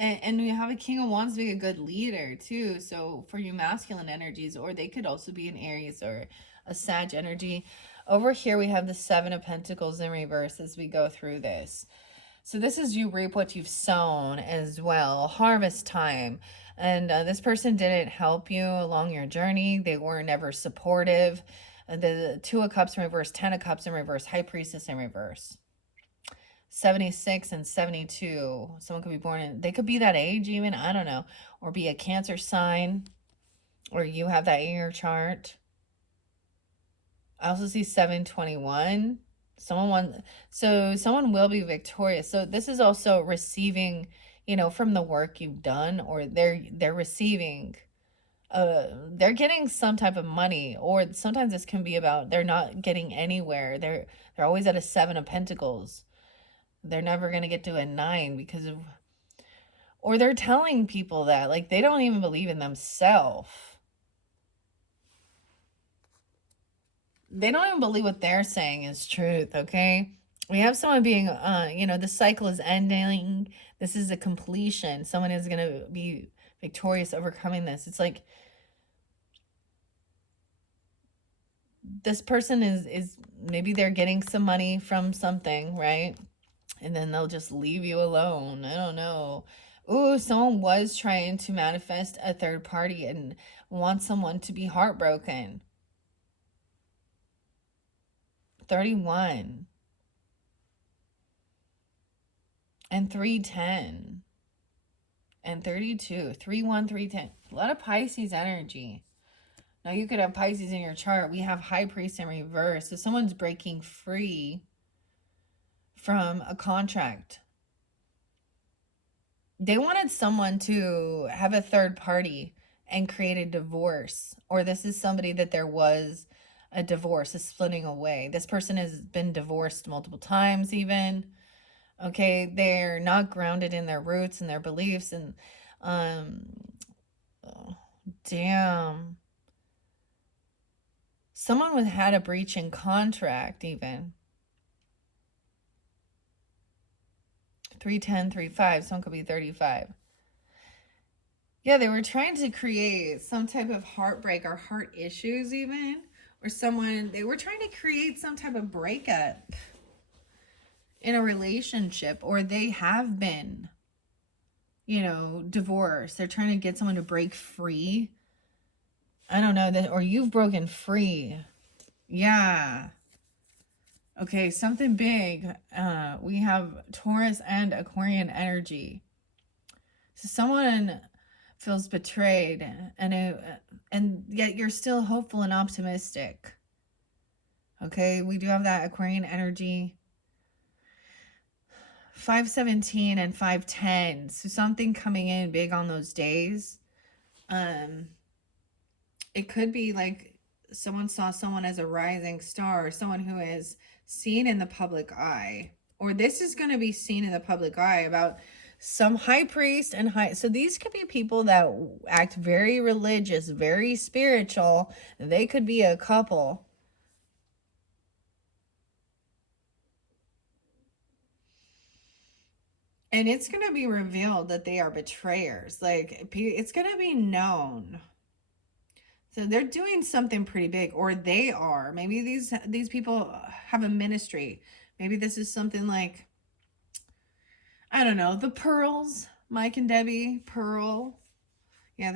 And we have a King of Wands being a good leader, too. So for you masculine energies, or they could also be an Aries or a Sag energy. Over here, we have the Seven of Pentacles in reverse as we go through this. So this is you reap what you've sown as well. Harvest time. And this person didn't help you along your journey. They were never supportive. The Two of Cups in reverse, Ten of Cups in reverse, High Priestess in reverse. 76 and 72. Someone could be born in, they could be that age even, I don't know. Or be a Cancer sign. Or you have that in your chart. I also see 721. Someone will be victorious. So this is also receiving, from the work you've done, or they're receiving, they're getting some type of money, or sometimes this can be about they're not getting anywhere. They're always at a Seven of Pentacles. They're never going to get to a 9 because of, or they're telling people that, like, they don't even believe in themselves. They don't even believe what they're saying is truth, okay? We have someone being, the cycle is ending. This is a completion. Someone is going to be victorious, overcoming this. It's like this person is maybe they're getting some money from something, right? And then they'll just leave you alone. I don't know. Ooh, someone was trying to manifest a third party and want someone to be heartbroken. 31 and 310 and 32. 3-1, 3-10. A lot of Pisces energy. Now you could have Pisces in your chart. We have High Priest in reverse. So someone's breaking free from a contract. They wanted someone to have a third party and create a divorce. Or this is somebody that there was a divorce, a splitting away. This person has been divorced multiple times even. Okay, they're not grounded in their roots and their beliefs. And oh, damn. Someone had a breach in contract even. 310, 35. Someone could be 35. Yeah, they were trying to create some type of heartbreak or heart issues even. Or they were trying to create some type of breakup in a relationship. Or they have been, divorced. They're trying to get someone to break free. I don't know, or you've broken free. Yeah. Okay, something big. We have Taurus and Aquarian energy. So someone feels betrayed, and yet you're still hopeful and optimistic. Okay, we do have that Aquarian energy. 517 and 510. So something coming in big on those days. It could be like someone saw someone as a rising star, or someone who is seen in the public eye, or this is going to be seen in the public eye about some high priest and high. So these could be people that act very religious, very spiritual. They could be a couple. And it's going to be revealed that they are betrayers. Like, it's going to be known. So they're doing something pretty big, or they are. Maybe these people have a ministry. Maybe this is something like, I don't know, the Pearls, Mike and Debbie Pearl. Yeah,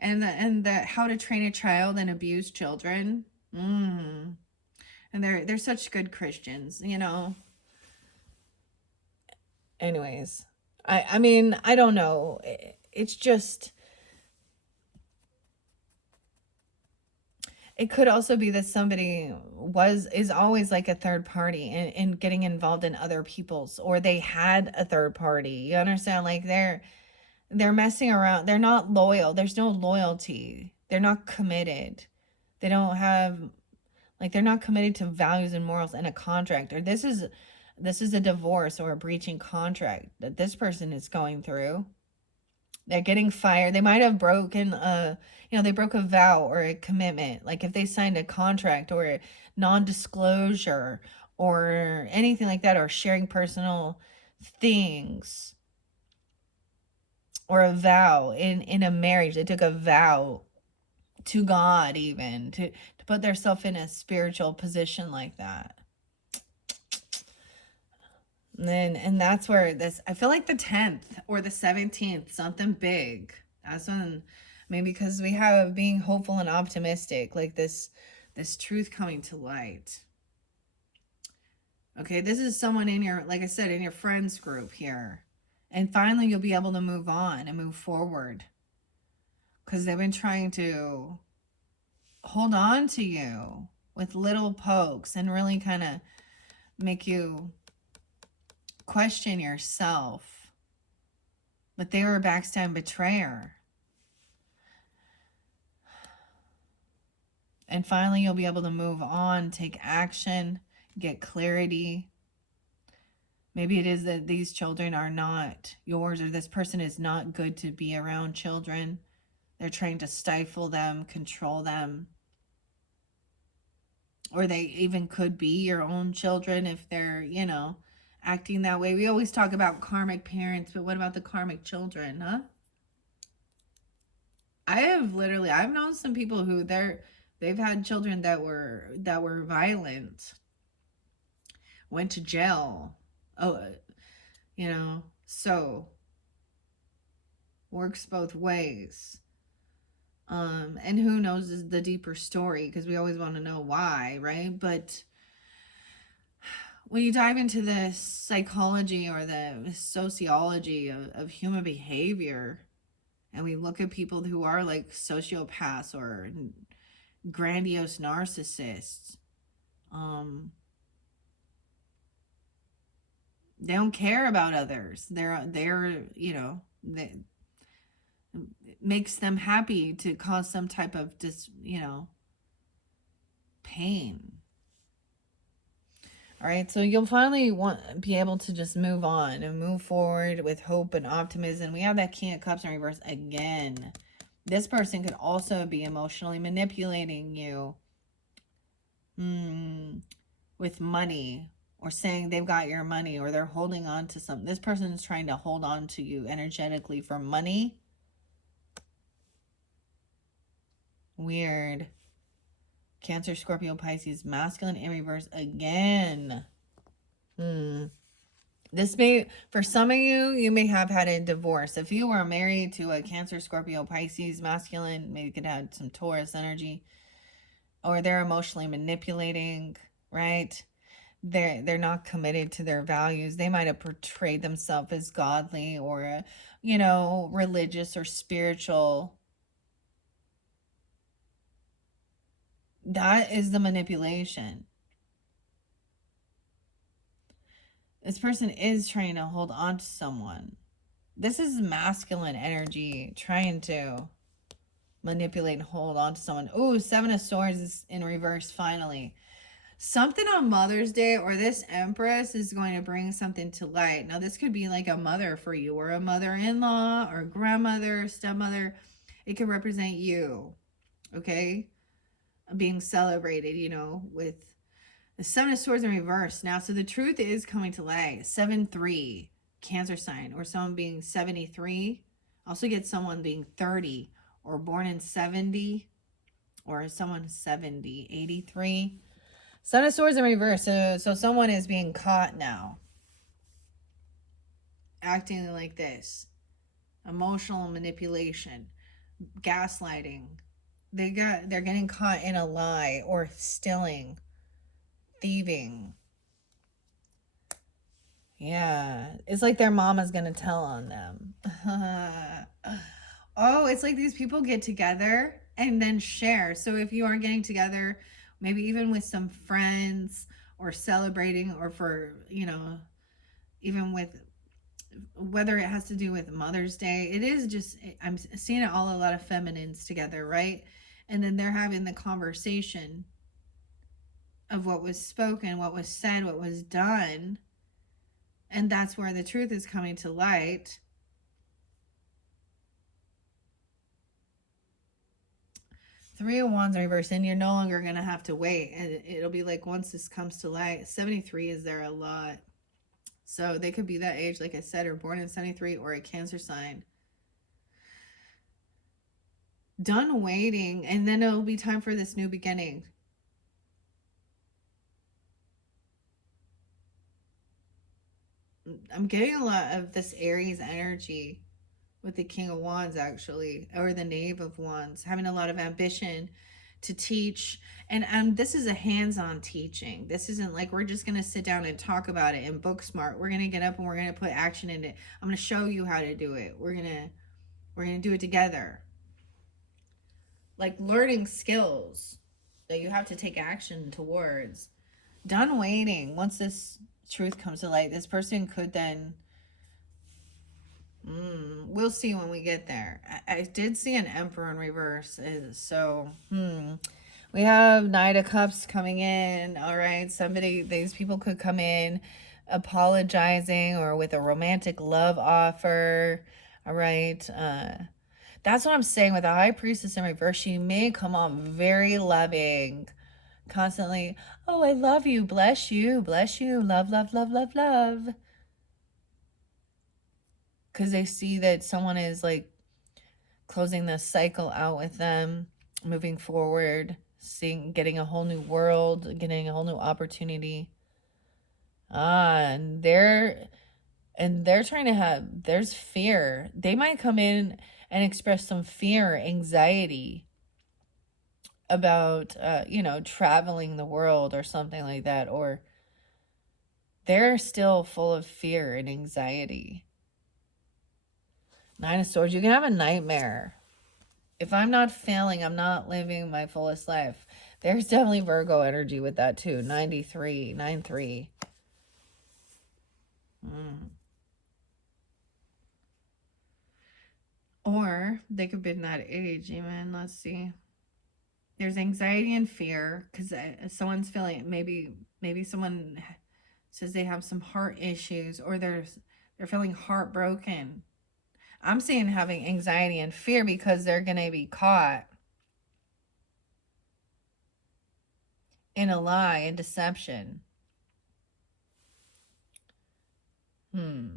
the How to Train a Child and Abuse Children. And they're such good Christians, you know. Anyways, I mean, I don't know. It's just, it could also be that somebody is always like a third party and getting involved in other people's, or they had a third party. You understand? Like they're messing around. They're not loyal. There's no loyalty. They're not committed. They don't have, like, they're not committed to values and morals in a contract. Or this is a divorce or a breaching contract that this person is going through. They're getting fired. They might have broken they broke a vow or a commitment. Like if they signed a contract or a non-disclosure or anything like that, or sharing personal things, or a vow in a marriage. They took a vow to God, even to put themselves in a spiritual position like that. And that's where this, I feel like the 10th or the 17th, something big. That's when, I mean, because we have being hopeful and optimistic, like this truth coming to light. Okay, this is someone in your, like I said, in your friends group here. And finally you'll be able to move on and move forward. Because they've been trying to hold on to you with little pokes and really kind of make you question yourself. But they were a backstab betrayer. And finally you'll be able to move on, take action, get clarity. Maybe it is that these children are not yours, or this person is not good to be around children. They're trying to stifle them, control them. Or they even could be your own children if they're, acting that way. We always talk about karmic parents, but what about the karmic children, huh? I've known some people who they've had children that were violent, went to jail. So works both ways. And who knows the deeper story, because we always want to know why, right? But when you dive into the psychology or the sociology of human behavior, and we look at people who are like sociopaths or grandiose narcissists, they don't care about others. It makes them happy to cause some type of pain. All right, so you'll finally be able to just move on and move forward with hope and optimism. We have that King of Cups in reverse again. This person could also be emotionally manipulating you with money, or saying they've got your money, or they're holding on to something. This person is trying to hold on to you energetically for money. Weird. Cancer, Scorpio, Pisces, masculine in reverse again. This may, for some of you may have had a divorce. If you were married to a Cancer, Scorpio, Pisces, masculine, maybe you could have some Taurus energy, or they're emotionally manipulating, right? They're not committed to their values. They might have portrayed themselves as godly, or religious or spiritual. That is the manipulation. This person is trying to hold on to someone. This is masculine energy trying to manipulate and hold on to someone. Ooh, Seven of Swords is in reverse finally. Something on Mother's Day or this Empress is going to bring something to light. Now, this could be like a mother for you, or a mother-in-law, or grandmother, stepmother. It could represent you, okay? Being celebrated, with the Seven of Swords in reverse. Now, so the truth is coming to light. 7-3, Cancer sign, or someone being 73. Also get someone being 30, or born in 70, or someone 70, 83. Seven of Swords in reverse. So someone is being caught now. Acting like this. Emotional manipulation. Gaslighting. They're getting caught in a lie, or stealing. Thieving. Yeah. It's like their mama's gonna tell on them. Oh, it's like these people get together and then share. So if you are getting together, maybe even with some friends, or celebrating, or for, even with, whether it has to do with Mother's Day, it is just, I'm seeing it all, a lot of feminines together, right? And then they're having the conversation of what was spoken, what was said, what was done. And that's where the truth is coming to light. Three of Wands reverse, and you're no longer going to have to wait. And it'll be like, once this comes to light, 73 is there a lot. So they could be that age, like I said, or born in 73, or a Cancer sign. Done waiting, and then it'll be time for this new beginning. I'm getting a lot of this Aries energy with the King of Wands, actually, or the Knave of Wands, having a lot of ambition to teach. And this is a hands-on teaching. This isn't like we're just going to sit down and talk about it and book smart. We're going to get up and we're going to put action in it. I'm going to show you how to do it. We're going to do it together. Like learning skills that you have to take action towards. Done waiting. Once this truth comes to light, this person could then, we'll see when we get there. I did see an Emperor in reverse. So, we have Knight of Cups coming in. All right. These people could come in apologizing, or with a romantic love offer. All right. That's what I'm saying with the High Priestess in reverse. She may come off very loving, constantly, oh, I love you, bless you, love, love, love, love, love. Because they see that someone is like closing the cycle out with them, moving forward, getting a whole new world, getting a whole new opportunity. And they're trying to have, there's fear. They might come in and express some fear, anxiety about, traveling the world or something like that. Or they're still full of fear and anxiety. Nine of Swords, you can have a nightmare. If I'm not failing, I'm not living my fullest life. There's definitely Virgo energy with that too. 93, 9-3. Or they could be in that age even. Let's see. There's anxiety and fear because someone's feeling, maybe someone says they have some heart issues, or they're feeling heartbroken. I'm seeing having anxiety and fear because they're going to be caught in a lie and deception. The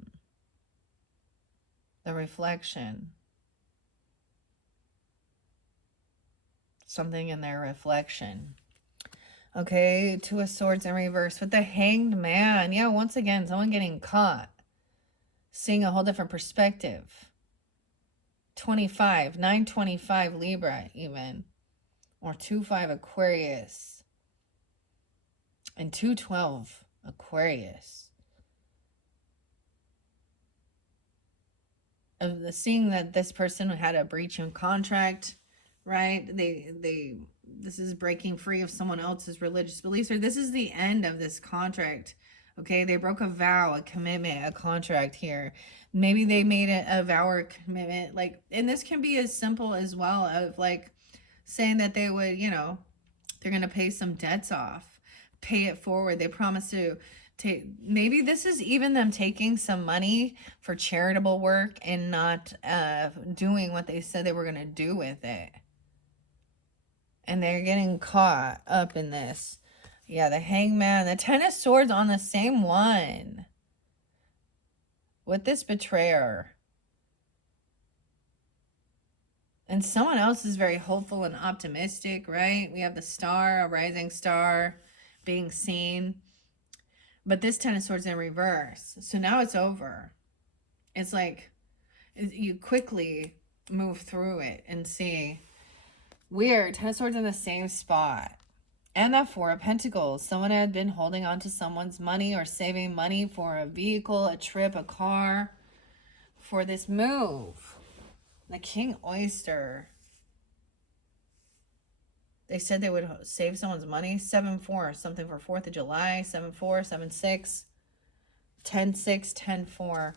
reflection. Something in their reflection. Okay, Two of Swords in reverse with the Hanged Man. Yeah, once again, someone getting caught. Seeing a whole different perspective. 25, 925 Libra even. Or 25 Aquarius. And 212 Aquarius. of the seeing that this person had a breach in contract, right? This is breaking free of someone else's religious beliefs, or this is the end of this contract. Okay, they broke a vow, a commitment, a contract here. Maybe they made a vow or commitment, like, and this can be as simple as well of like saying that they would, they're going to pay some debts off, pay it forward. They promise to take, maybe this is even them taking some money for charitable work and not doing what they said they were going to do with it. And they're getting caught up in this. Yeah, the Hangman, the Ten of Swords on the same one with this betrayer. And someone else is very hopeful and optimistic, right? We have the star, a rising star being seen. But this Ten of Swords in reverse. So now it's over. It's like you quickly move through it and see. Weird. Ten of Swords in the same spot. And that Four of Pentacles. Someone had been holding on to someone's money or saving money for a vehicle, a trip, a car, for this move. The King Oyster. They said they would save someone's money. 7-4, something for 4th of July. 7-4, 7-6, 10-6, 10-4.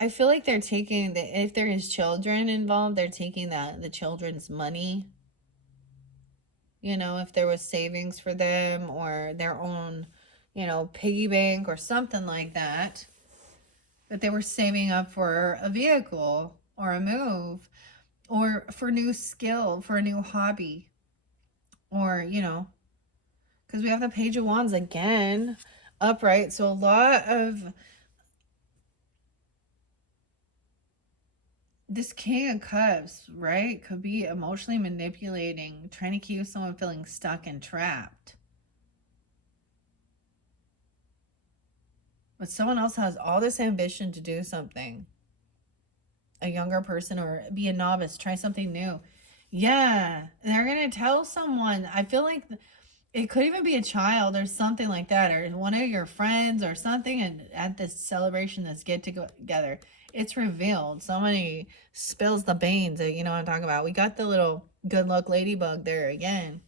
I feel like they're taking, if there is children involved, they're taking the children's money. If there was savings for them or their own, piggy bank or something like that. That they were saving up for a vehicle or a move or for new skill, for a new hobby. Or, because we have the Page of Wands again, upright. So a lot of this King of Cups, right, could be emotionally manipulating, trying to keep someone feeling stuck and trapped. But someone else has all this ambition to do something. A younger person or be a novice, try something new. Yeah, and they're going to tell someone. I feel like it could even be a child or something like that, or one of your friends or something. And at this celebration, this get together, it's revealed. Somebody spills the beans. You know what I'm talking about. We got the little good luck ladybug there again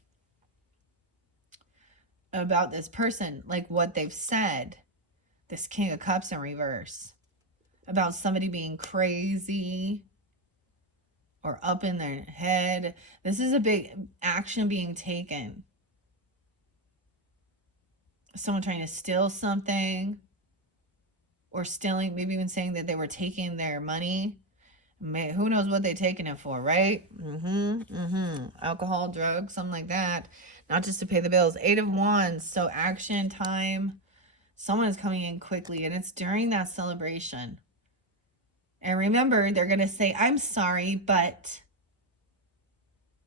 about this person, like what they've said. This King of Cups in reverse. About somebody being crazy or up in their head. This is a big action being taken. Someone trying to steal something or stealing, maybe even saying that they were taking their money. Who knows what they're taking it for, right? Alcohol, drugs, something like that. Not just to pay the bills. 8 of Wands. So action time. Someone is coming in quickly, and it's during that celebration. And remember, they're going to say, I'm sorry, but,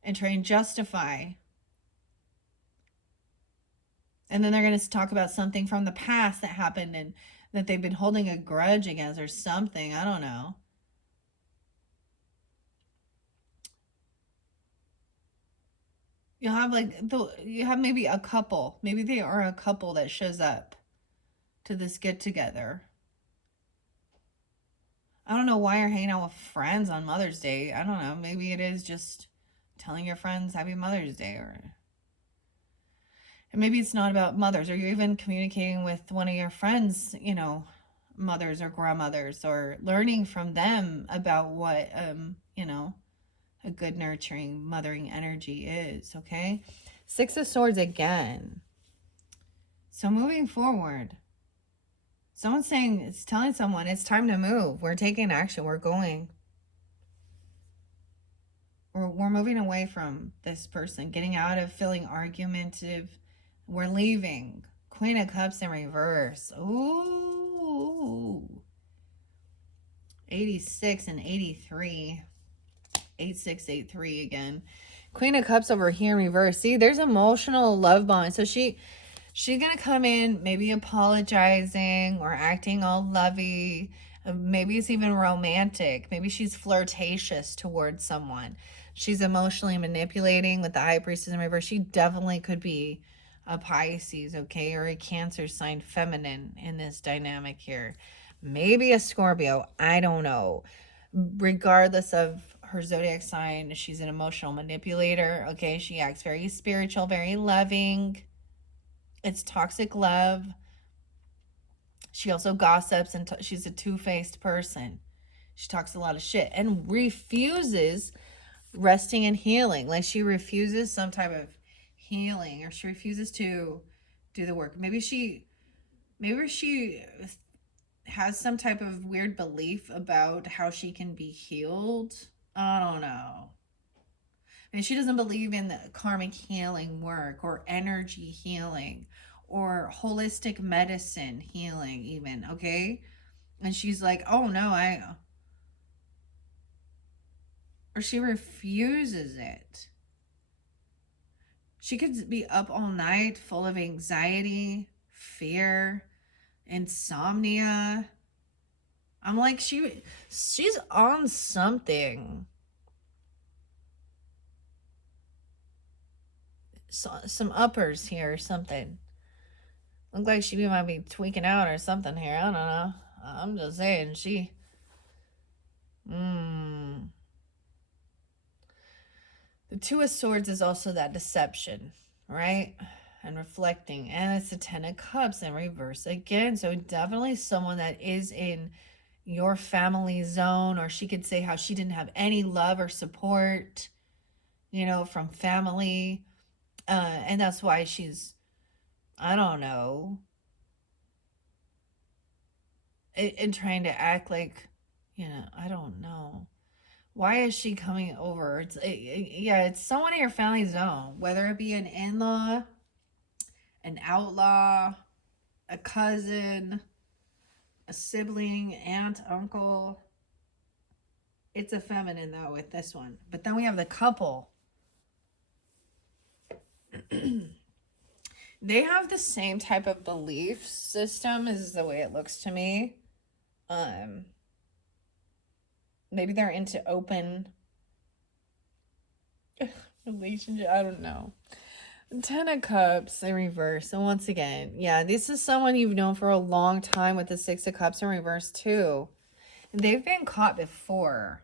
and try and justify. And then they're going to talk about something from the past that happened and that they've been holding a grudge against or something. I don't know. You'll have you have maybe a couple. Maybe they are a couple that shows up to this get together. I don't know why you're hanging out with friends on Mother's Day. I don't know. Maybe it is just telling your friends Happy Mother's Day, and maybe it's not about mothers, or you're even communicating with one of your friends, mothers or grandmothers, or learning from them about what, a good nurturing, mothering energy is, okay? 6 of Swords again. So moving forward, someone's saying, it's telling someone it's time to move. We're taking action. We're going. We're moving away from this person, getting out of feeling argumentative. We're leaving. Queen of Cups in reverse. Ooh. 86 and 83. 8683 again. Queen of Cups over here in reverse. See, there's emotional love bond. So she's gonna come in maybe apologizing or acting all lovey. Maybe it's even romantic. Maybe she's flirtatious towards someone. She's emotionally manipulating with the High Priestess in reverse. She definitely could be a Pisces, okay, or a Cancer sign feminine in this dynamic here. Maybe a Scorpio, I don't know. Regardless of her zodiac sign, she's an emotional manipulator, okay? She acts very spiritual, very loving. It's toxic love. She also gossips, and she's a two-faced person. She talks a lot of shit and refuses resting and healing. Like, she refuses some type of healing, or she refuses to do the work. Maybe she has some type of weird belief about how she can be healed. I don't know. And she doesn't believe in the karmic healing work, or energy healing, or holistic medicine healing even, okay? And she's like, oh no, or she refuses it. She could be up all night full of anxiety, fear, insomnia. I'm like, she's on something. Some uppers here or something. Look like she might be tweaking out or something here. I don't know. I'm just saying, The Two of Swords is also that deception, right? And reflecting. And it's the Ten of Cups in reverse again. So definitely someone that is in your family zone, or she could say how she didn't have any love or support, from family. And that's why she's, I don't know, and trying to act like, I don't know. Why is she coming over? It's someone in your family zone, whether it be an in-law, an outlaw, a cousin, a sibling, aunt, uncle. It's a feminine though with this one. But then we have the couple. They have the same type of belief system, is the way it looks to me. Maybe they're into open relationship. I don't know. Ten of Cups in reverse. And once again, yeah, this is someone you've known for a long time with the Six of Cups in reverse too. They've been caught before.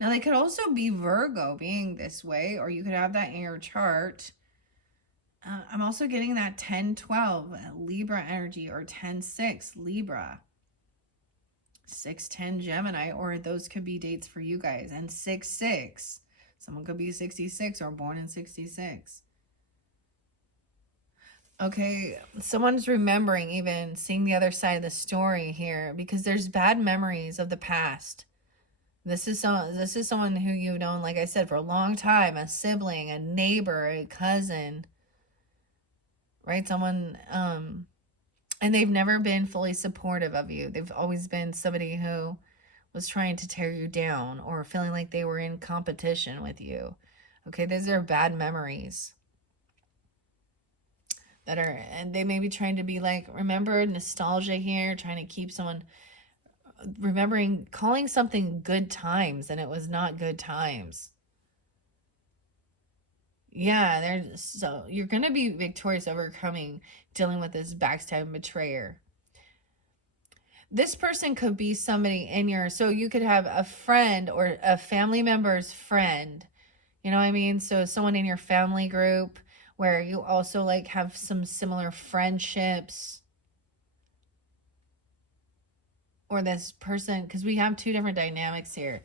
Now, they could also be Virgo being this way, or you could have that in your chart. I'm also getting that 10-12 Libra energy, or 10-6 Libra. 6-10 Gemini, or those could be dates for you guys. And 6-6. Someone could be 66 or born in 66. Okay, someone's remembering, even seeing the other side of the story here, because there's bad memories of the past. This is someone who you've known, like I said, for a long time, a sibling, a neighbor, a cousin, right? Someone, and they've never been fully supportive of you. They've always been somebody who was trying to tear you down, or feeling like they were in competition with you. Okay, these are bad memories. And they may be trying to be like, remember, nostalgia here, trying to keep someone remembering, calling something good times, and it was not good times. Yeah, so you're gonna be victorious, overcoming, dealing with this backstab betrayer. This person could be somebody so you could have a friend or a family member's friend, you know what I mean? So someone in your family group where you also like have some similar friendships, or this person, because we have two different dynamics here.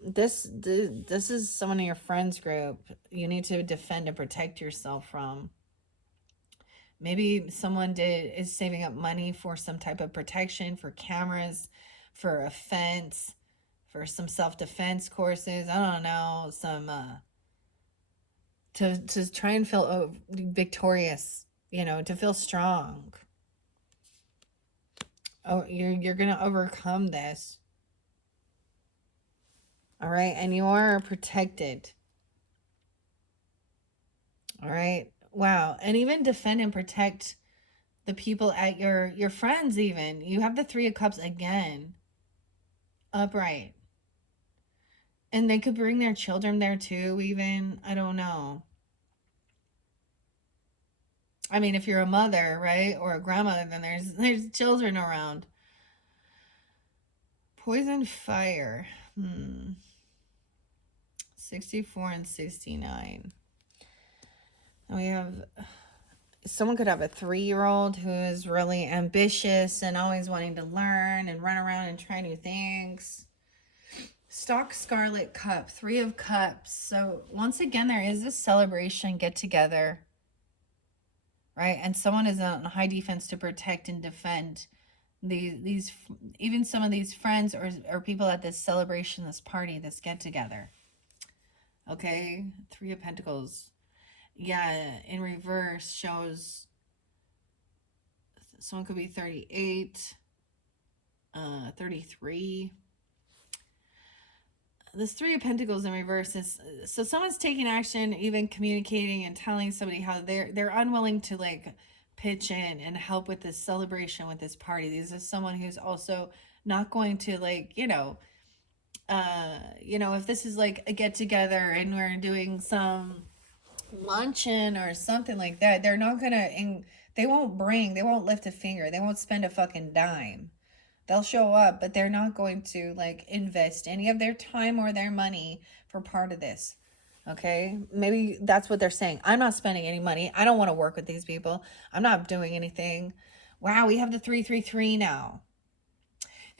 This is someone in your friends group you need to defend and protect yourself from. Maybe someone is saving up money for some type of protection, for cameras, for a fence, for some self-defense courses. I don't know, some to try and feel victorious, to feel strong. Oh, you're gonna overcome this. All right, and you are protected. All right. Wow. And even defend and protect the people at your friends even. You have the Three of Cups again. Upright. And they could bring their children there too, even. I don't know. I mean, if you're a mother, right, or a grandmother, then there's children around. Poison fire. 64 and 69. And we have someone could have a 3-year-old who is really ambitious and always wanting to learn and run around and try new things. Stock Scarlet Cup, 3 of Cups. So once again, there is a celebration, get together, right? And someone is on high defense to protect and defend these even some of these friends or people at this celebration, this party, this get together. Okay, 3 of Pentacles. Yeah, in reverse shows someone could be 38, 33. This 3 of Pentacles in reverse is, so someone's taking action, even communicating and telling somebody how they're unwilling to like pitch in and help with this celebration, with this party. This is someone who's also not going to like, if this is like a get together and we're doing some luncheon or something like that, they're not gonna, they won't lift a finger, they won't spend a fucking dime. They'll show up, but they're not going to like invest any of their time or their money for part of this. Okay, maybe that's what they're saying. I'm not spending any money. I don't want to work with these people. I'm not doing anything. Wow, we have the 333 now.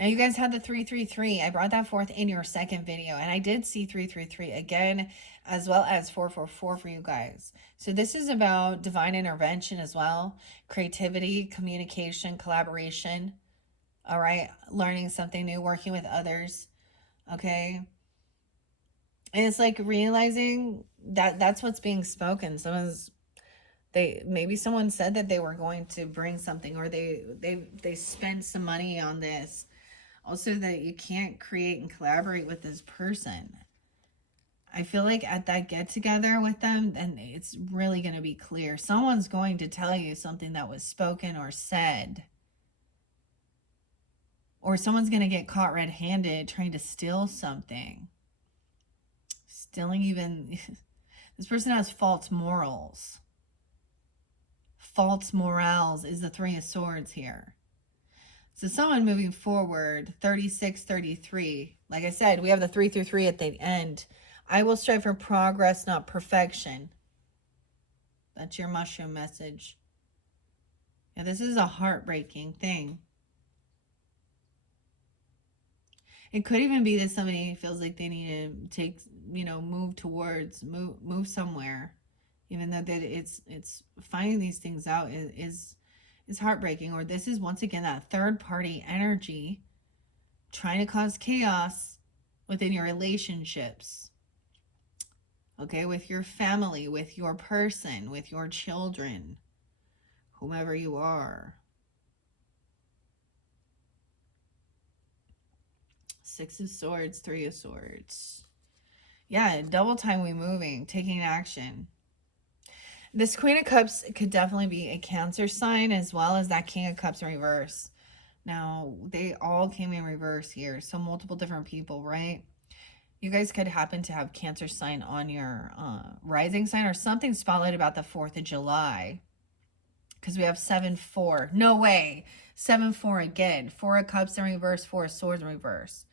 Now you guys had the 333. I brought that forth in your second video, and I did see 333 again, as well as 444 for you guys. So this is about divine intervention as well, creativity, communication, collaboration. All right, learning something new, working with others. Okay, and it's like realizing that that's what's being spoken. Maybe someone said that they were going to bring something, or they spend some money on this. Also, that you can't create and collaborate with this person. I feel like at that get together with them, then it's really going to be clear. Someone's going to tell you something that was spoken or said. Or someone's going to get caught red-handed trying to steal something. Stealing even... This person has false morals. False morals is the 3 of Swords here. So someone moving forward, 36, 33. Like I said, we have the 3 through 3 at the end. I will strive for progress, not perfection. That's your mushroom message. Yeah, this is a heartbreaking thing. It could even be that somebody feels like they need to take, move somewhere. Even though that it's finding these things out is heartbreaking. Or this is once again that third party energy trying to cause chaos within your relationships. Okay, with your family, with your person, with your children, whomever you are. 6 of Swords, 3 of Swords. Yeah, double time we moving, taking action. This Queen of Cups could definitely be a Cancer sign, as well as that King of Cups in reverse. Now, they all came in reverse here, so multiple different people, right? You guys could happen to have Cancer sign on your rising sign, or something spotlight about the 4th of July. Because we have 7-4. No way. 7-4 again. 4 of Cups in reverse, 4 of Swords in reverse.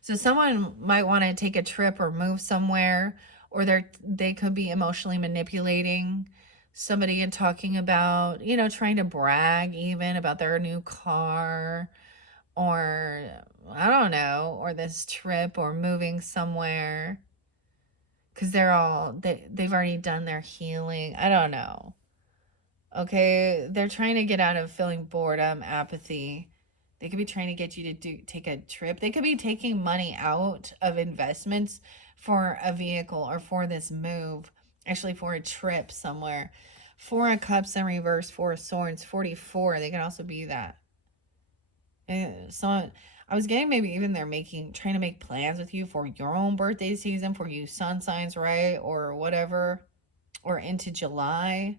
So someone might want to take a trip or move somewhere, or they could be emotionally manipulating somebody and talking about, trying to brag even about their new car, or I don't know, or this trip or moving somewhere, because they've already done their healing. I don't know. Okay, they're trying to get out of feeling boredom, apathy. They could be trying to get you to take a trip. They could be taking money out of investments for a vehicle or for this move, actually for a trip somewhere. 4 of Cups in reverse, 4 of Swords, 44. They can also be that. Someone, I was getting maybe even they're trying to make plans with you for your own birthday season, for you sun signs, right? Or whatever, or into July.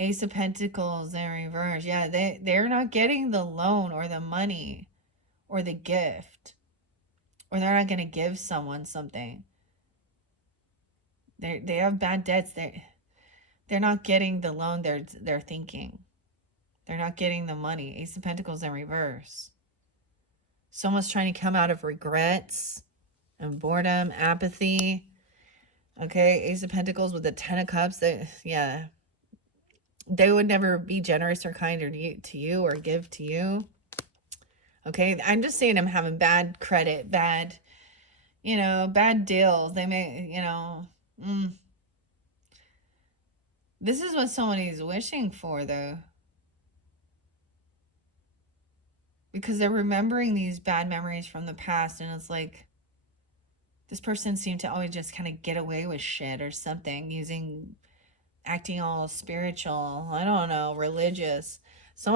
Ace of Pentacles in reverse. Yeah, they're not getting the loan or the money or the gift. Or they're not going to give someone something. They have bad debts. They're not getting the loan they're thinking. They're not getting the money. Ace of Pentacles in reverse. Someone's trying to come out of regrets and boredom, apathy. Okay, Ace of Pentacles with the Ten of Cups. Yeah, they would never be generous or kind to you or give to you. Okay, I'm just saying I'm having bad credit, bad, bad deals. They may, this is what somebody's wishing for, though. Because they're remembering these bad memories from the past, and it's like, this person seemed to always just kind of get away with shit or something, acting all spiritual, I don't know, religious.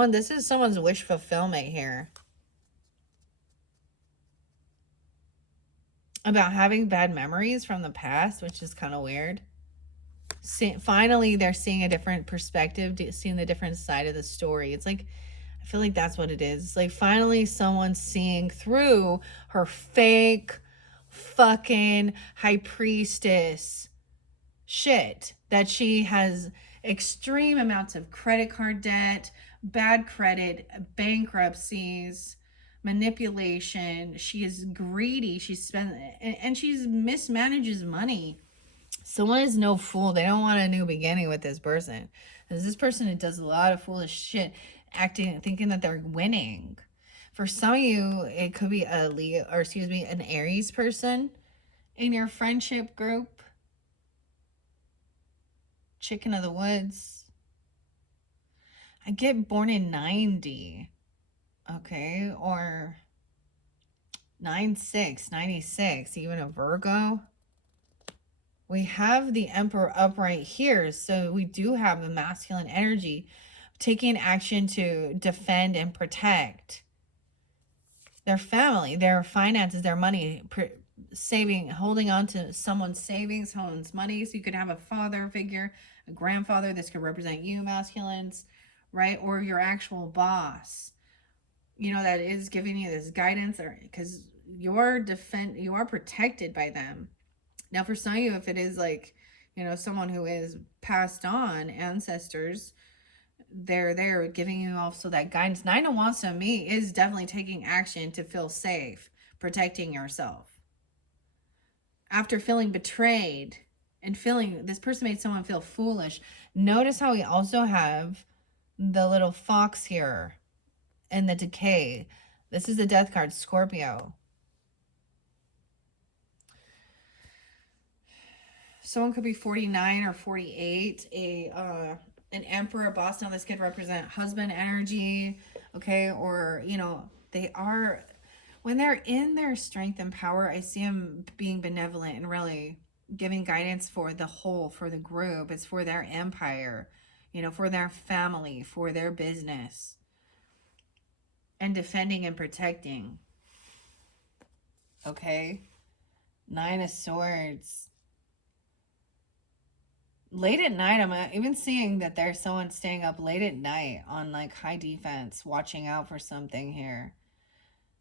This is someone's wish fulfillment here. About having bad memories from the past, which is kind of weird. Finally, they're seeing a different perspective, seeing the different side of the story. It's like, I feel like that's what it is. It's like finally someone's seeing through her fake fucking high priestess shit, that she has extreme amounts of credit card debt, bad credit, bankruptcies, manipulation. She is greedy. And she's mismanages money. Someone is no fool. They don't want a new beginning with this person. Because this person, it does a lot of foolish shit, thinking that they're winning. For some of you, it could be an Aries person in your friendship group. Chicken of the woods. I get born in 90. Okay, or 96, even a Virgo. We have the Emperor upright here, so we do have the masculine energy taking action to defend and protect their family, their finances, their money, saving, holding on to someone's savings, someone's money. So you could have a father figure, a grandfather. This could represent you, masculines, right? Or your actual boss, that is giving you this guidance, or because you are protected by them. Now, for some of you, if it is like, someone who is passed on, ancestors, they're there giving you also that guidance. Nine of Wands to me is definitely taking action to feel safe, protecting yourself. After feeling betrayed and feeling this person made someone feel foolish, notice how we also have the little fox here and the decay. This is the death card, Scorpio. Someone could be 49 or 48, an emperor, a boss. Now this could represent husband energy, okay? Or, when they're in their strength and power, I see them being benevolent and really giving guidance for the whole, for the group. It's for their empire, for their family, for their business, and defending and protecting. Okay? Nine of Swords. Late at night, I'm even seeing that there's someone staying up late at night on like high defense, watching out for something here.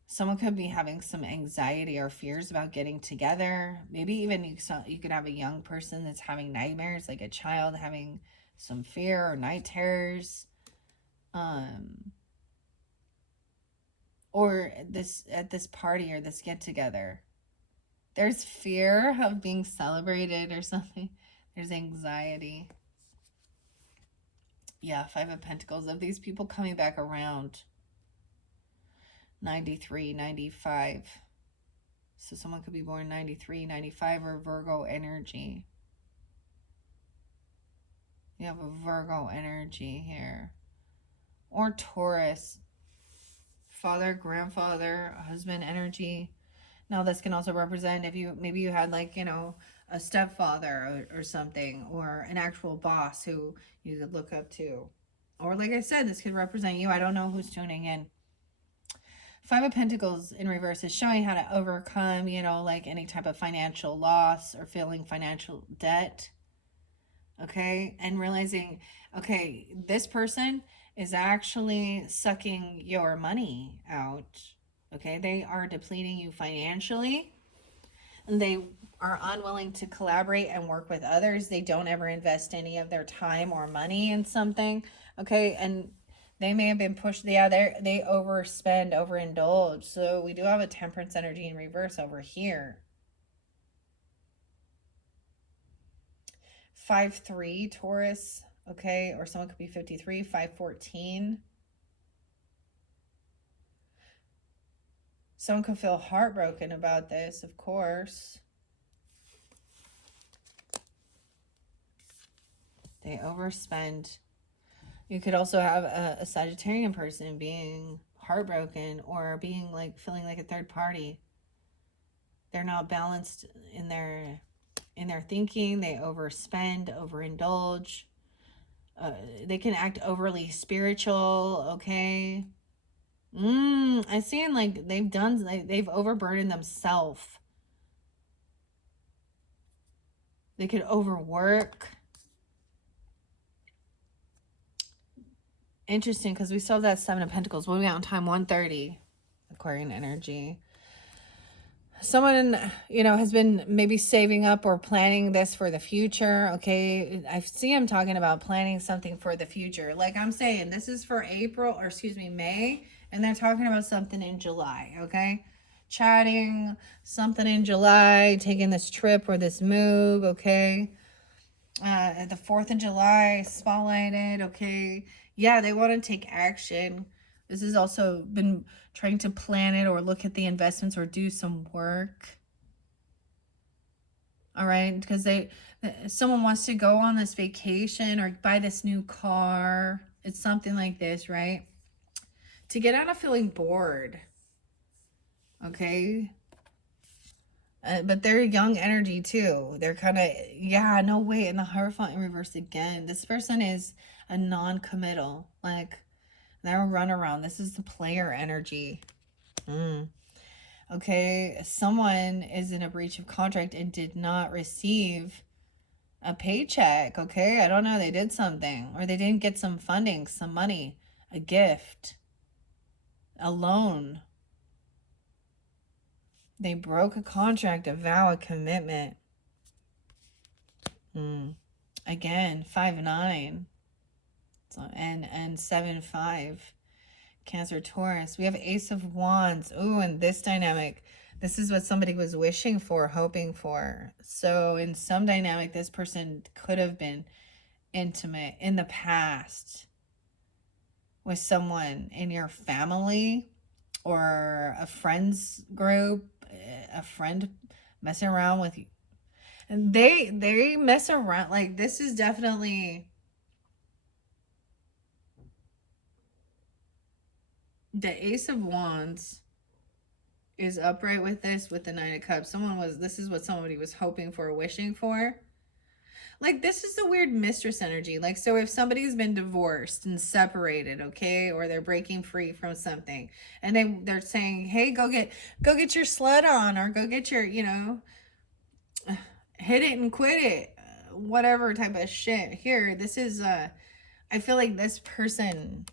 Someone could be having some anxiety or fears about getting together. Maybe even you could have a young person that's having nightmares, like a child having some fear or night terrors. Or at this party or this get together, there's fear of being celebrated or something. There's anxiety. Yeah, Five of Pentacles, of these people coming back around. 93, 95. So someone could be born 93, 95, or Virgo energy. You have a Virgo energy here. Or Taurus. Father, grandfather, husband energy. Now this can also represent if maybe you had like, a stepfather or something, or an actual boss who you could look up to. Or like I said, this could represent you. I don't know who's tuning in. Five of Pentacles in reverse is showing how to overcome, like any type of financial loss or feeling financial debt. Okay. And realizing, okay, this person is actually sucking your money out. Okay. They are depleting you financially. and they are unwilling to collaborate and work with others. They don't ever invest any of their time or money in something. Okay. And they may have been pushed. Yeah, they overspend, overindulge. So we do have a temperance energy in reverse over here. 5-3 Taurus. Okay. Or someone could be 53, 5-14. Someone could feel heartbroken about this, of course. They overspend. You could also have a Sagittarian person being heartbroken or being like feeling like a third party. They're not balanced in their thinking. They overspend, overindulge. They can act overly spiritual. Okay. I'm seeing like they've overburdened themselves. They could overwork. Interesting, because we still have that 7 of Pentacles. What are we at on time? 1:30. Aquarian energy. Someone, has been maybe saving up or planning this for the future. Okay. I see him talking about planning something for the future. Like I'm saying, this is for May. And they're talking about something in July. Okay. Chatting something in July, taking this trip or this move. Okay. The 4th of July spotlighted. Okay. Yeah, they want to take action. This has also been trying to plan it or look at the investments or do some work. All right. Because someone wants to go on this vacation or buy this new car. It's something like this, right? To get out of feeling bored. Okay. But they're young energy too. They're kind of, yeah, no way. And the Hierophant in reverse again. This person is a non-committal. Like, they're a runaround. This is the player energy. Okay. Someone is in a breach of contract and did not receive a paycheck. Okay. I don't know. They did something. Or they didn't get some funding, some money, a gift, a loan. They broke a contract, a vow, a commitment. Again, 5-9. So, and 7-5. Cancer, Taurus. We have Ace of Wands. Ooh, and this dynamic. This is what somebody was wishing for, hoping for. So in some dynamic, this person could have been intimate in the past with someone in your family or a friend's group, a friend messing around with you. And they mess around. Like, this is definitely the Ace of Wands is upright with this, with the Nine of Cups. This is what somebody was hoping for, wishing for. Like, this is the weird mistress energy. Like, so if somebody's been divorced and separated, okay, or they're breaking free from something, and they're saying, hey, go get your slut on, or go get your, hit it and quit it, whatever type of shit. Here, this is, I feel like this person,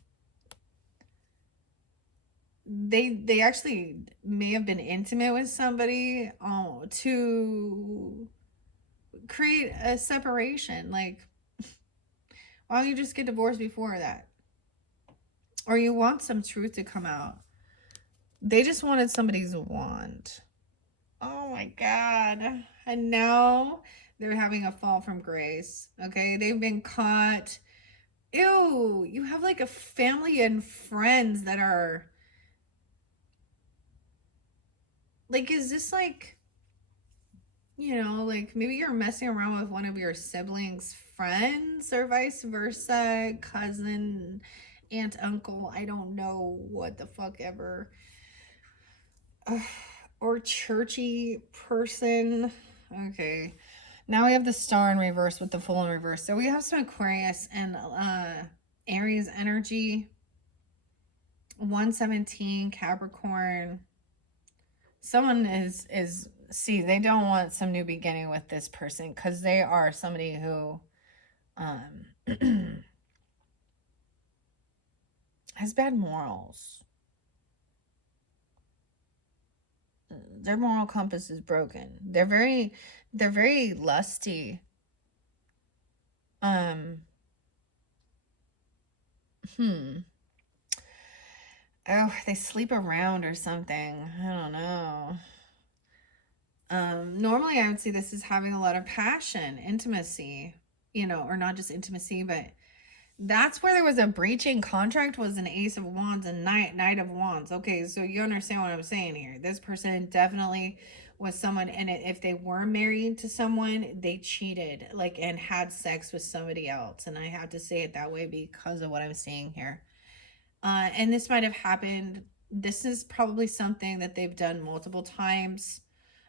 they actually may have been intimate with somebody to create a separation. Like, why don't you just get divorced before that? Or you want some truth to come out. They just wanted somebody's wand. Oh my God. And now they're having a fall from grace. Okay, they've been caught. Ew, you have like a family and friends that are like, is this like, like maybe you're messing around with one of your siblings' friends or vice versa, cousin, aunt, uncle, I don't know what the fuck ever. Or churchy person. Okay. Now we have the Star in reverse with the Fool in reverse. So we have some Aquarius and Aries energy. 117 Capricorn. Someone is see, they don't want some new beginning with this person because they are somebody who has bad morals. Their moral compass is broken. They're very lusty. Um, hmm. Oh, they sleep around or something. I don't know. Normally I would see this as having a lot of passion, intimacy, or not just intimacy, but that's where there was a breaching contract was an Ace of Wands and Knight of Wands. Okay, so you understand what I'm saying here. This person definitely was someone, and if they were married to someone, they cheated, like, and had sex with somebody else. And I have to say it that way because of what I'm seeing here. And this might have happened. This is probably something that they've done multiple times.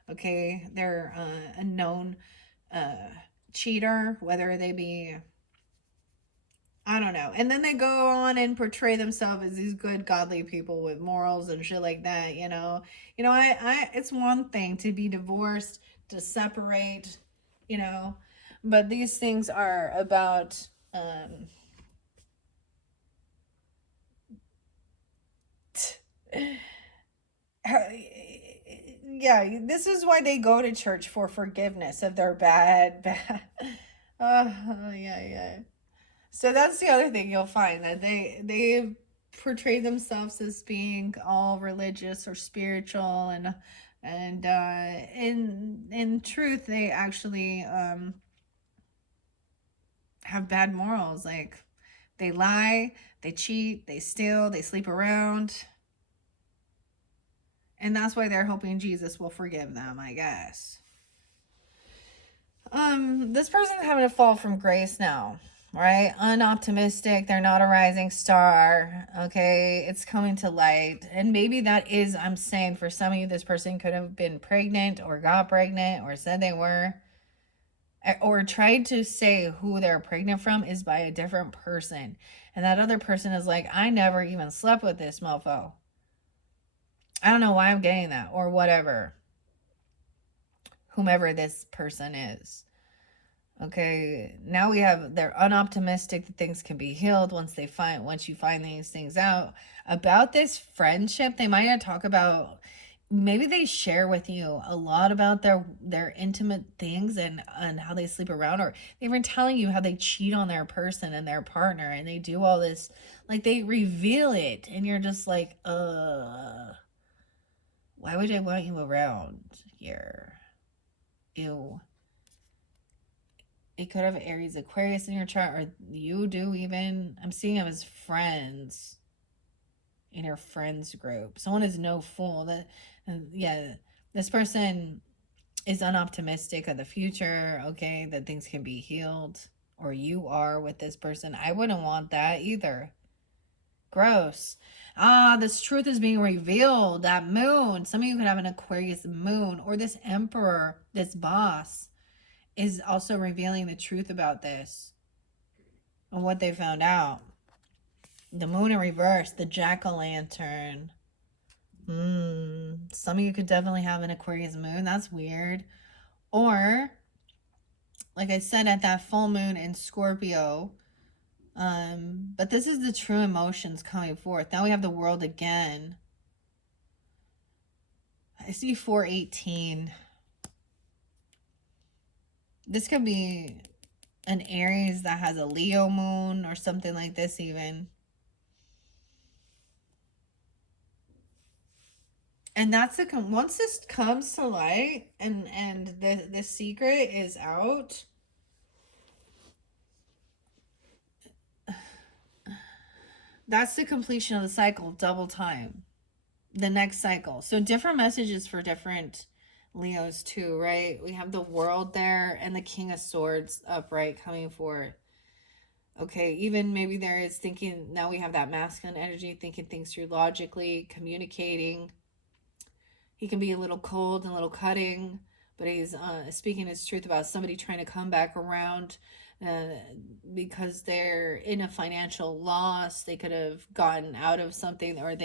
Okay, they're a known uh, cheater, whether they be, I don't know. And then they go on and portray themselves as these good, godly people with morals and shit like that. It's one thing to be divorced, to separate, you know, but these things are about, yeah, this is why they go to church for forgiveness of their bad. Oh, yeah, yeah. So that's the other thing you'll find, that they portray themselves as being all religious or spiritual, and in truth they actually have bad morals. Like, they lie, they cheat, they steal, they sleep around, and that's why they're hoping Jesus will forgive them, I guess. This person's having a fall from grace now, right? Unoptimistic. They're not a rising star. Okay, it's coming to light, and maybe that is. I'm saying, for some of you, this person could have been pregnant or got pregnant or said they were, or tried to say who they're pregnant from is by a different person, and that other person is like, I never even slept with this mofo. I don't know why I'm getting that, or whatever. Whomever this person is. Okay, now we have, they're unoptimistic that things can be healed once you find these things out about this friendship. They might not talk about, maybe they share with you a lot about their intimate things and how they sleep around, or they've been telling you how they cheat on their person and their partner, and they do all this, like, they reveal it, and you're just like, why would I want you around here? Ew. It could have Aries, Aquarius in your chart, or you do even. I'm seeing them as friends in your friends group. Someone is no fool. Yeah, this person is unoptimistic of the future. Okay, that things can be healed, or you are with this person. I wouldn't want that either. Gross. This truth is being revealed. That moon. Some of you could have an Aquarius moon, or this emperor, this boss, is also revealing the truth about this and what they found out. The moon in reverse, the jack-o'-lantern. Some of you could definitely have an Aquarius moon. That's weird. Or, like I said, at that full moon in Scorpio. But this is the true emotions coming forth. Now we have the world again. I see 418. This could be an Aries that has a Leo moon or something like this even. And that's once this comes to light, and the secret is out, that's the completion of the cycle, double time, the next cycle. So different messages for different Leos too, right? We have the world there and the King of Swords upright coming forward. Okay, even maybe there is thinking, now we have that masculine energy, thinking things through logically, communicating. He can be a little cold and a little cutting, but he's speaking his truth about somebody trying to come back around uh, because they're in a financial loss. They could have gotten out of something, or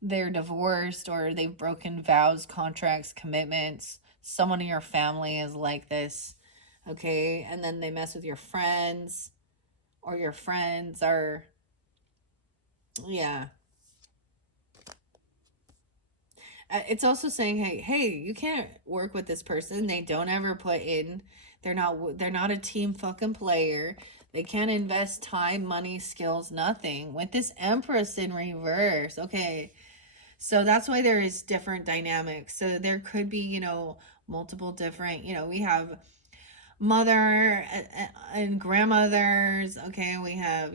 they're divorced, or they've broken vows, contracts, commitments. Someone in your family is like this, okay? And then they mess with your friends, or your friends are, yeah. it's also saying, hey, you can't work with this person. They don't ever put in. They're not a team fucking player. They can't invest time, money, skills, nothing. With this Empress in reverse. Okay. So that's why there is different dynamics. So there could be, multiple different, we have mother and grandmothers. Okay, we have,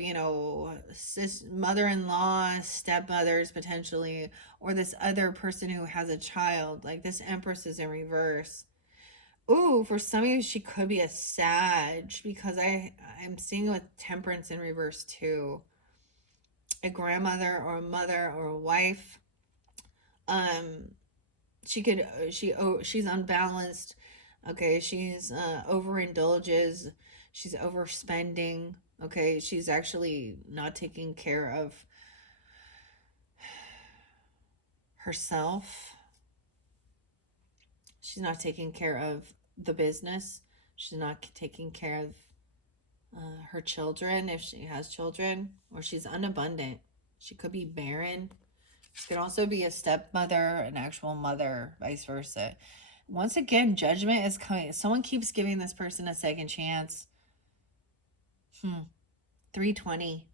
mother-in-law, stepmothers potentially, or this other person who has a child. Like this Empress is in reverse. Ooh, for some of you, she could be a Sag, because I'm seeing with Temperance in reverse too. A grandmother or a mother or a wife. Um, she's unbalanced. Okay, she's overindulges. She's overspending. Okay, she's actually not taking care of herself. She's not taking care of the business. She's not taking care of her children, if she has children, or she's unabundant. She could be barren. She could also be a stepmother, an actual mother, vice versa. Once again, judgment is coming. Someone keeps giving this person a second chance. 320.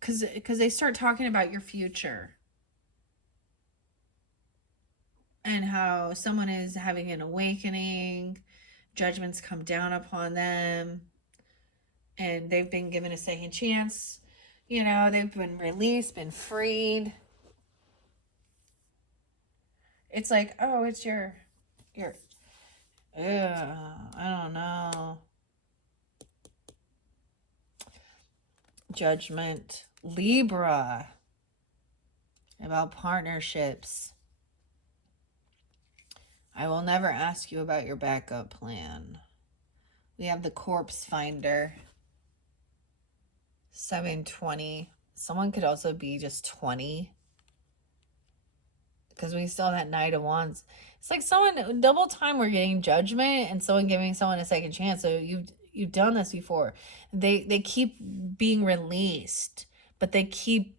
Because they start talking about your future and how someone is having an awakening, judgments come down upon them, and they've been given a second chance. They've been released, been freed. It's like, oh, it's your, I don't know. Judgment. Libra. About partnerships. I will never ask you about your backup plan. We have the Corpse Finder. 720. Someone could also be just 20. Because we still have that Knight of Wands. It's like someone, double time we're getting judgment and someone giving someone a second chance. So you've done this before. They keep being released, but they keep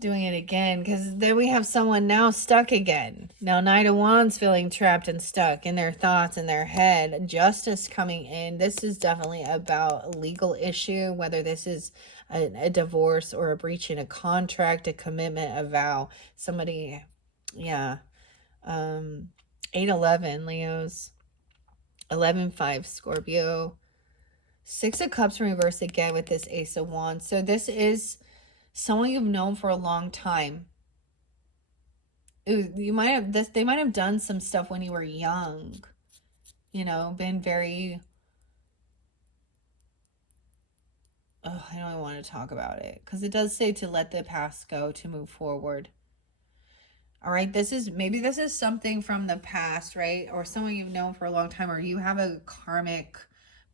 doing it again, because then we have someone now stuck again. Now Knight of Wands feeling trapped and stuck in their thoughts, in their head. Justice coming in. This is definitely about a legal issue, whether this is a divorce or a breach in a contract, a commitment, a vow. Somebody, yeah. 8-11 Leos. 11-5 Scorpio. 6 of Cups in reverse again with this Ace of Wands. So this is someone you've known for a long time. They might have done some stuff when you were young. Been very, I don't even want to talk about it, because it does say to let the past go, to move forward. All right, maybe this is something from the past, right? Or someone you've known for a long time, or you have a karmic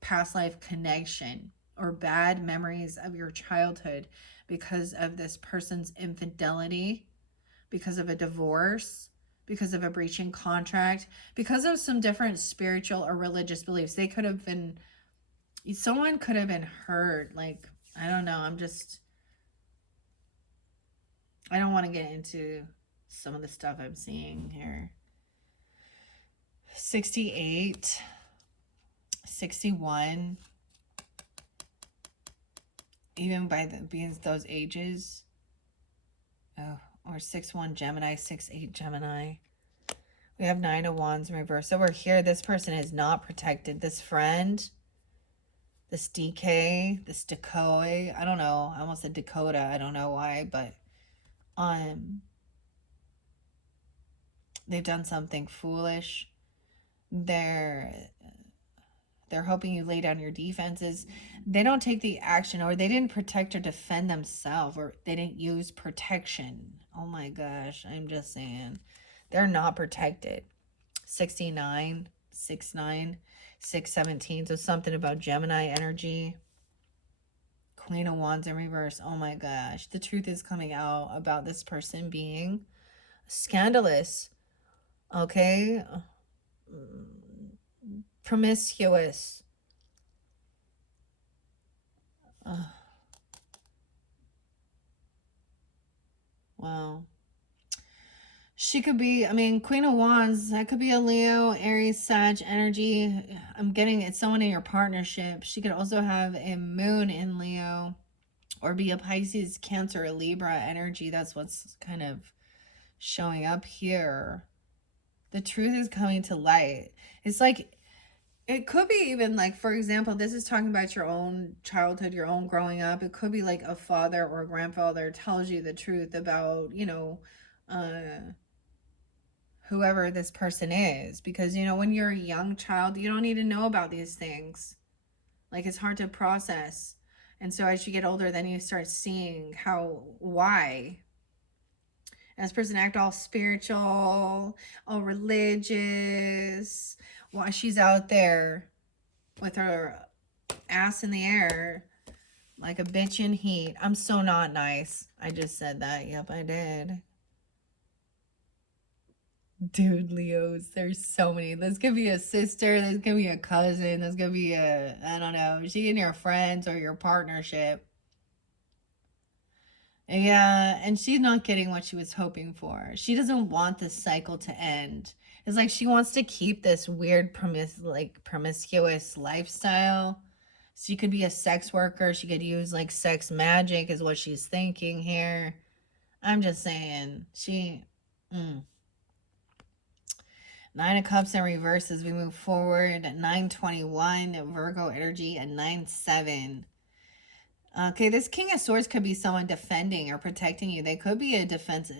past life connection, or bad memories of your childhood because of this person's infidelity, because of a divorce, because of a breaching contract, because of some different spiritual or religious beliefs. Someone could have been hurt. Like, I don't know. I don't want to get into some of the stuff I'm seeing here. 68, 61, even by being those ages. Oh, or 6-1 Gemini, 6-8 Gemini. We have 9 of Wands in reverse. Over here, this person is not protected. This friend, this DK, this decoy. I don't know. I almost said Dakota. I don't know why, but they've done something foolish. They're hoping you lay down your defenses. They don't take the action, or they didn't protect or defend themselves, or they didn't use protection. Oh my gosh, I'm just saying. They're not protected. 69, 6-9, 6-17. So something about Gemini energy. Queen of Wands in reverse. Oh my gosh. The truth is coming out about this person being scandalous. Okay? promiscuous. Wow. She could be, I mean, Queen of Wands, that could be a Leo, Aries, Sag energy. I'm getting it's someone in your partnership. She could also have a moon in Leo or be a Pisces, Cancer, or Libra energy. That's what's kind of showing up here. The truth is coming to light. It's like, it could be even like, for example, this is talking about your own childhood, your own growing up. It could be like a father or a grandfather tells you the truth about, whoever this person is. Because, when you're a young child, you don't need to know about these things. Like, it's hard to process. And so as you get older, then you start seeing why. And this person act all spiritual, all religious, while she's out there with her ass in the air like a bitch in heat. I'm so not nice. I just said that. Yep, I did. Dude, Leos, there's so many. This could be a sister, this could be a cousin, this could be I don't know, she and your friends or your partnership. Yeah, and she's not getting what she was hoping for. She doesn't want this cycle to end. It's like she wants to keep this weird promiscuous lifestyle. She could be a sex worker. She could use like sex magic is what she's thinking here. I'm just saying. Mm. Nine of Cups in reverse as we move forward. 921 Virgo energy and 9-7. Okay, this King of Swords could be someone defending or protecting you. They could be a defense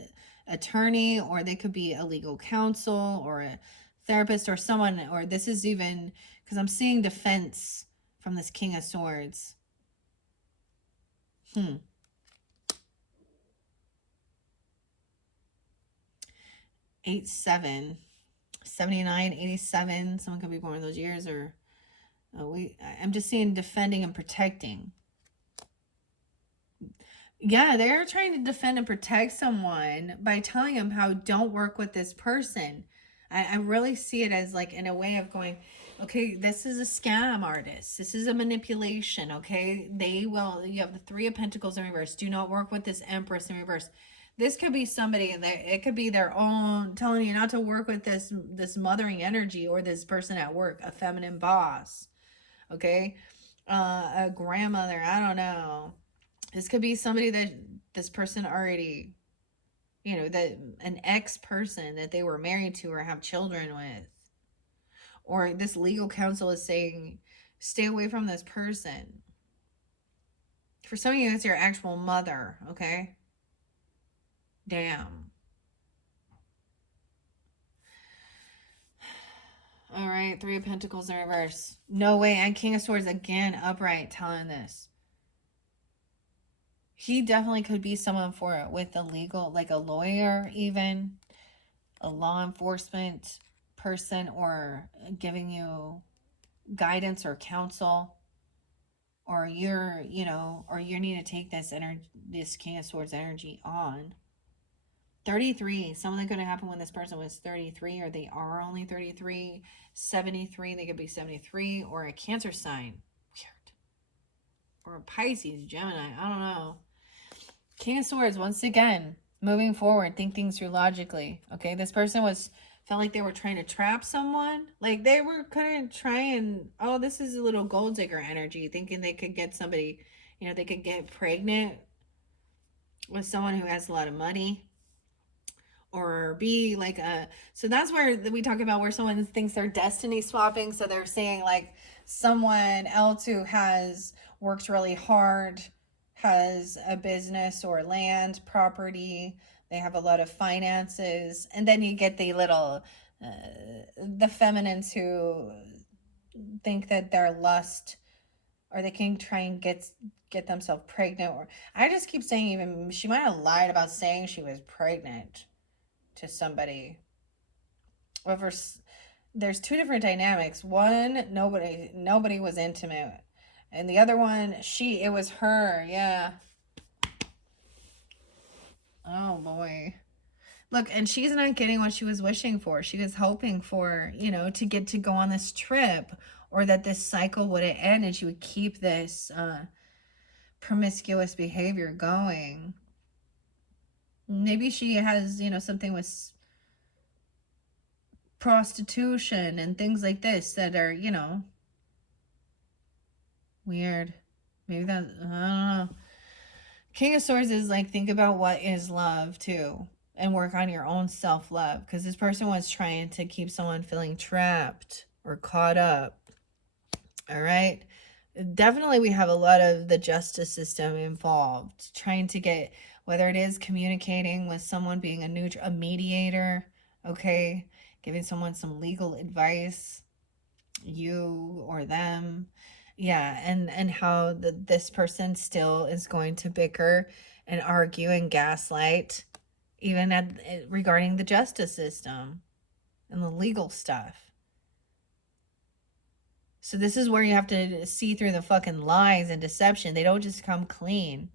attorney, or they could be a legal counsel or a therapist or someone, or this is even, because I'm seeing defense from this King of Swords. 8-7. 79, 87. Someone could be born in those years, or I'm just seeing defending and protecting. Yeah, they're trying to defend and protect someone by telling them how don't work with this person. I really see it as like in a way of going, okay, this is a scam artist. This is a manipulation. Okay, you have the Three of Pentacles in reverse. Do not work with this Empress in reverse. This could be somebody that it could be their own telling you not to work with this mothering energy or this person at work, a feminine boss. Okay, a grandmother. I don't know. This could be somebody that this person already, that an ex person that they were married to or have children with. Or this legal counsel is saying, stay away from this person. For some of you, it's your actual mother, okay? Damn. All right, Three of Pentacles in reverse. No way. And King of Swords again, upright, telling this. He definitely could be someone for it with a legal, like a lawyer, even a law enforcement person, or giving you guidance or counsel, or you need to take this King of Swords energy on. 33, something could have happened when this person was 33, or they are only 33. 73, they could be 73, or a Cancer sign. Weird. Or a Pisces, Gemini, I don't know. King of Swords, once again, moving forward, think things through logically. Okay, this person felt like they were trying to trap someone. Like they were kind of trying, oh, this is a little gold digger energy, thinking they could get somebody, they could get pregnant with someone who has a lot of money, or be like so that's where we talk about where someone thinks they're destiny swapping. So they're saying like someone else who has worked really hard, has a business or land, property, they have a lot of finances, and then you get the feminines who think that their lust, or they can try and get themselves pregnant. Or I just keep saying, even she might have lied about saying she was pregnant to somebody. However, there's two different dynamics. One, nobody was intimate, and the other one, it was her. Yeah. Oh boy. Look, and she's not getting what she was wishing for. She was hoping for, you know, to get to go on this trip, or that this cycle would end and she would keep this promiscuous behavior going. Maybe she has, you know, something with prostitution and things like this that are, you know, weird. Maybe that, I don't know. King of Swords is like, think about what is love too, and work on your own self love, because this person was trying to keep someone feeling trapped or caught up. All right. Definitely, we have a lot of the justice system involved, trying to get, whether it is communicating with someone, being a mediator, okay, giving someone some legal advice, you or them. Yeah, and how this person still is going to bicker and argue and gaslight, even regarding the justice system and the legal stuff. So this is where you have to see through the fucking lies and deception. They don't just come clean.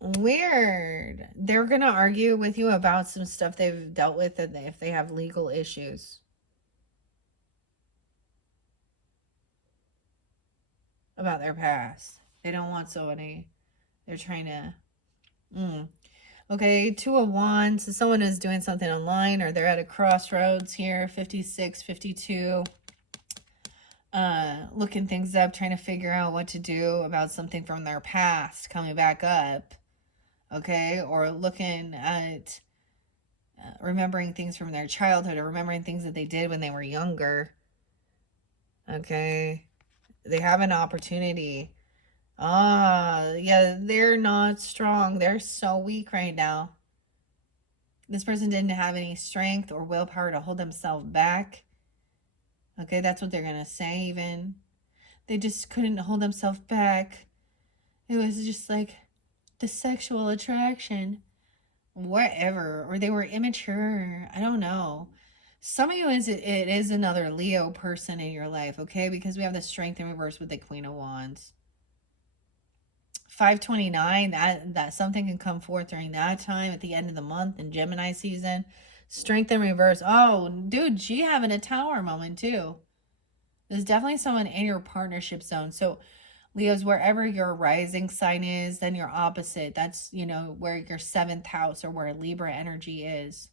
Weird. They're gonna argue with you about some stuff they've dealt with, and if they have legal issues about their past. They don't want somebody. They're trying to. Okay, 2 of Wands. So someone is doing something online, or they're at a crossroads here. 56, 52. Looking things up, trying to figure out what to do about something from their past coming back up. Okay, or looking at remembering things from their childhood, or remembering things that they did when they were younger. Okay, they have an opportunity. Yeah, they're not strong. They're so weak right now. This person didn't have any strength or willpower to hold themselves back. Okay, that's what they're gonna say. Even they just couldn't hold themselves back. It was just like the sexual attraction, whatever, or they were immature. I don't know. Some of you, it is another Leo person in your life, okay? Because we have the Strength in reverse with the Queen of Wands. 529, that something can come forth during that time at the end of the month in Gemini season. Strength in reverse. Oh, dude, she having a tower moment too. There's definitely someone in your partnership zone. So Leos, wherever your rising sign is, then your opposite. That's, you know, where your 7th house, or where Libra energy is.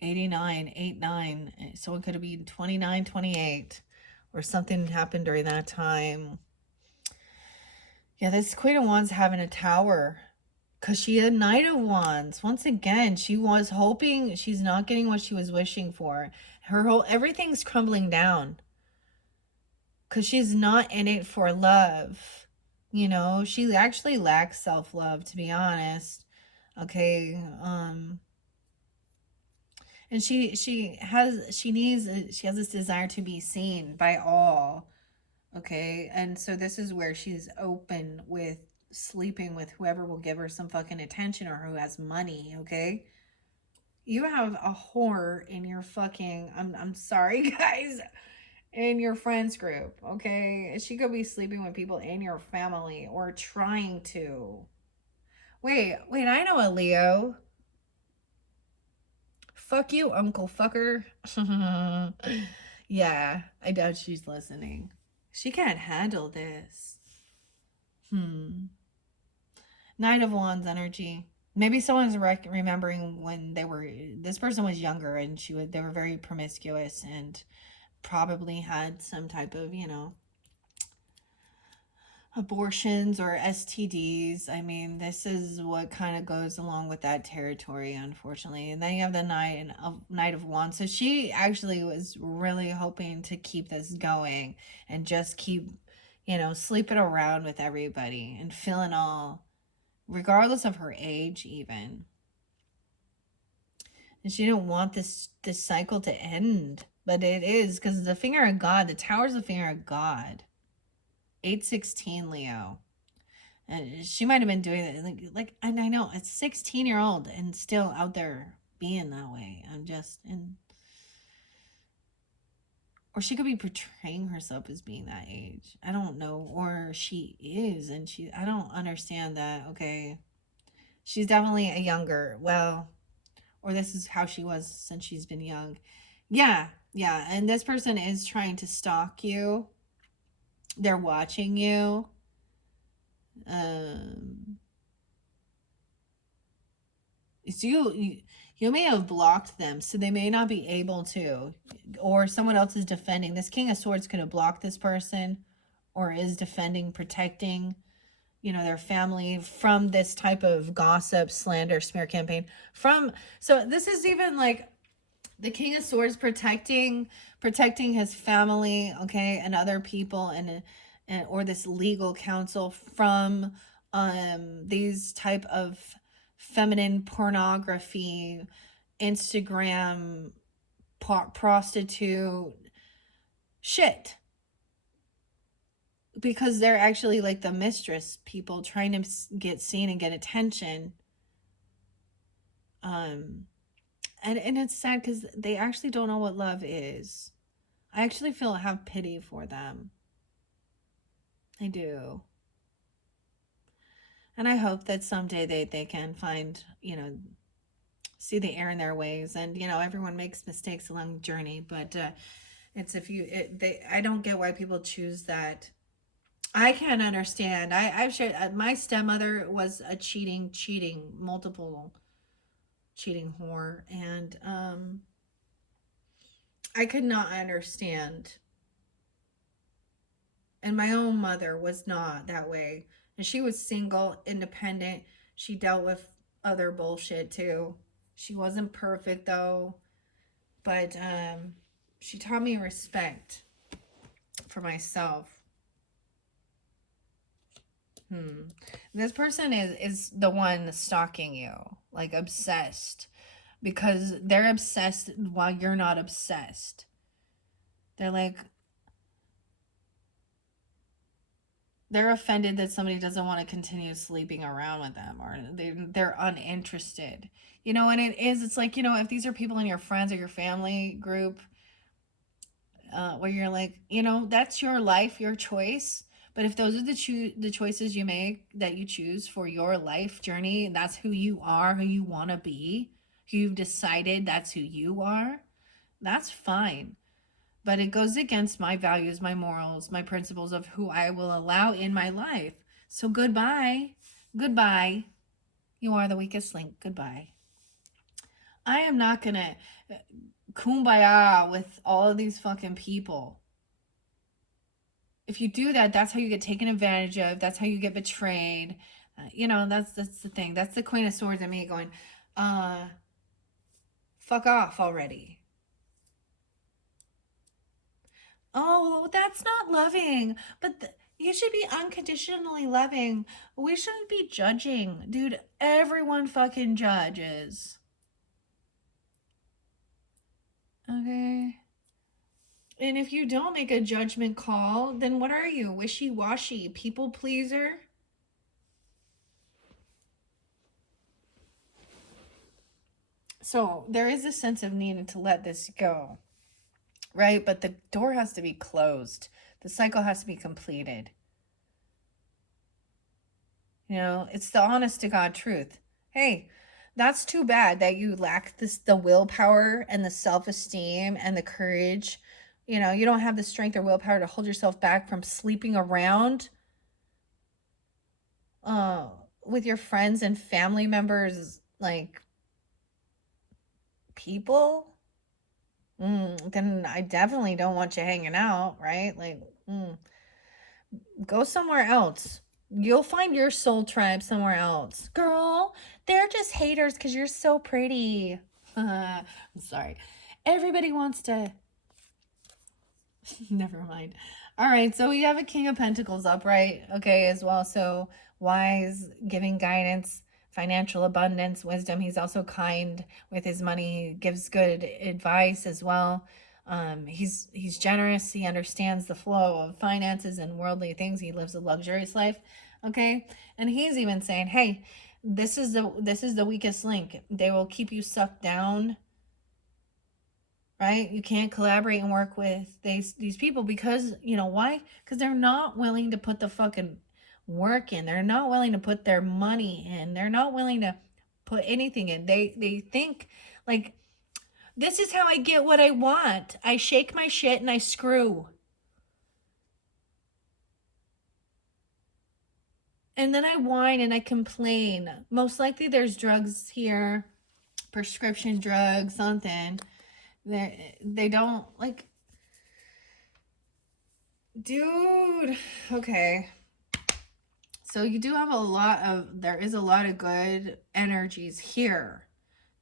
89, 89. So it could have been 29, 28, or something happened during that time. Yeah, this Queen of Wands having a tower, because she had Knight of Wands. Once again, she was hoping, she's not getting what she was wishing for. Everything's crumbling down, because she's not in it for love. You know, she actually lacks self-love, to be honest. Okay, and she has this desire to be seen by all. Okay, and so this is where she's open with sleeping with whoever will give her some fucking attention, or who has money. Okay, you have a whore in your fucking, I'm sorry guys, in your friends group. Okay, she could be sleeping with people in your family, or trying to. Wait, I know a Leo. Fuck you, Uncle Fucker. Yeah, I doubt she's listening. She can't handle this. Knight of Wands energy. Maybe someone's remembering when this person was younger, and they were very promiscuous, and probably had some type of, you know, abortions or STDs. I mean, this is what kind of goes along with that territory, unfortunately. And then you have the Knight of Wands. So she actually was really hoping to keep this going, and just keep, you know, sleeping around with everybody and feeling all, regardless of her age even. And she didn't want this cycle to end, but it is, because the finger of God, the tower's the finger of God. 816 Leo. And she might have been doing it and I know it's 16-year-old and still out there being that way. I'm just in. Or she could be portraying herself as being that age. I don't know. Or she is, and I don't understand that. Okay. She's definitely a younger, well, or this is how she was since she's been young. Yeah, yeah. And this person is trying to stalk you. They're watching you. Um, so you may have blocked them, so they may not be able to, or someone else is defending. This King of Swords could have blocked this person, or is defending, protecting, their family from this type of gossip, slander, smear campaign. So this is even like the King of Swords protecting his family, okay, and other people, and or this legal counsel from these type of feminine pornography, Instagram, prostitute shit, because they're actually like the mistress people trying to get seen and get attention. And it's sad because they actually don't know what love is. I actually have pity for them. I do. And I hope that someday they can find, see the error in their ways. And, everyone makes mistakes along the journey. But it's I don't get why people choose that. I can't understand. I've shared, my stepmother was a multiple cheating whore. And I could not understand. And my own mother was not that way. And she was single, independent. She dealt with other bullshit too. She wasn't perfect though. But she taught me respect for myself. This person is the one stalking you, like obsessed, because they're obsessed while you're not obsessed. They're like, they're offended that somebody doesn't want to continue sleeping around with them, or they're uninterested. And it's like, if these are people in your friends or your family group, where you're like, that's your life, your choice. But if those are the choices you make, that you choose for your life journey, that's who you are, who you want to be, who you've decided that's who you are, that's fine. But it goes against my values, my morals, my principles of who I will allow in my life. So goodbye. Goodbye. You are the weakest link. Goodbye. I am not going to kumbaya with all of these fucking people. If you do that, that's how you get taken advantage of. That's how you get betrayed. That's the thing. That's the Queen of Swords in me going, fuck off already. Oh, that's not loving. But you should be unconditionally loving. We shouldn't be judging. Dude, everyone fucking judges. Okay? And if you don't make a judgment call, then what are you? Wishy-washy? People pleaser? So there is a sense of needing to let this go. Right? But the door has to be closed. The cycle has to be completed. It's the honest to God truth. Hey, that's too bad that you lack the willpower and the self-esteem and the courage. You don't have the strength or willpower to hold yourself back from sleeping around with your friends and family members, like people. Then I definitely don't want you hanging out, right? Like, go somewhere else. You'll find your soul tribe somewhere else. Girl, they're just haters because you're so pretty. I'm sorry. Everybody wants to... Never mind. All right, so we have a King of Pentacles upright, okay, as well. So wise, giving guidance, financial abundance, wisdom. He's also kind with his money. He gives good advice as well. He's generous. He understands the flow of finances and worldly things. He lives a luxurious life, okay? And he's even saying, hey, this is the weakest link. They will keep you sucked down, right? You can't collaborate and work with these people because, you know why? Because they're not willing to put the fucking work in. They're not willing to put their money in. They're not willing to put anything in. They think like, this is how I get what I want. I shake my shit and I screw. And then I whine and I complain. Most likely there's drugs here, prescription drugs, something. They don't like, dude. Okay. So you do have there is a lot of good energies here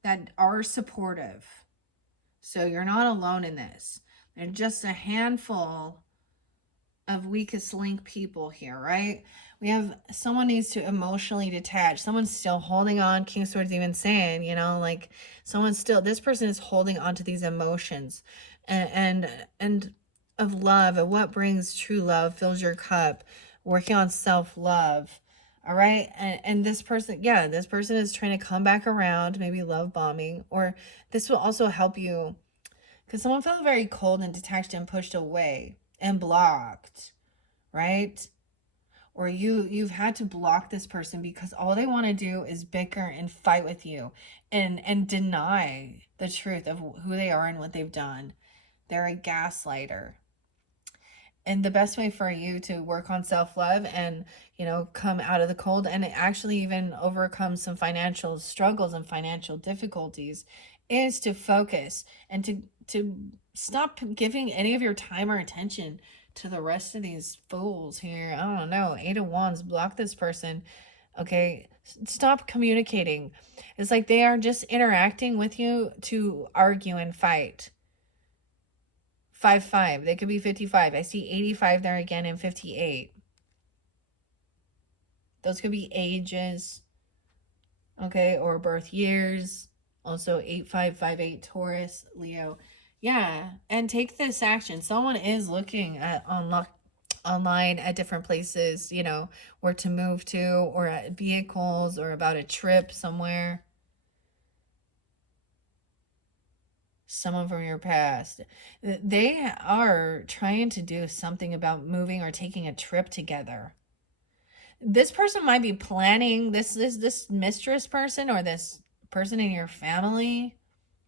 that are supportive. So you're not alone in this. There's just a handful of weakest link people here, right? We have someone needs to emotionally detach. Someone's still holding on. King of Swords even saying, you know, like someone's still, this person is holding on to these emotions and of love, and what brings true love, fills your cup, working on self-love. All right. And this person, yeah, this person is trying to come back around, maybe love bombing, or this will also help you because someone felt very cold and detached and pushed away and blocked, right? Or you've had to block this person because all they want to do is bicker and fight with you and deny the truth of who they are and what they've done. They're a gaslighter. And the best way for you to work on self-love and, you know, come out of the cold and actually even overcome some financial struggles and financial difficulties is to focus and to stop giving any of your time or attention to the rest of these fools here. I don't know. 8 of Wands, block this person. Okay, stop communicating. It's like they are just interacting with you to argue and fight. 5-5. They could be 55. I see 85 there again and 58. Those could be ages, okay, or birth years. Also 8558 Taurus, Leo. Yeah, and take this action. Someone is looking at online at different places, you know, where to move to, or at vehicles, or about a trip somewhere. Someone from your past. They are trying to do something about moving or taking a trip together. This person might be planning this mistress person or this person in your family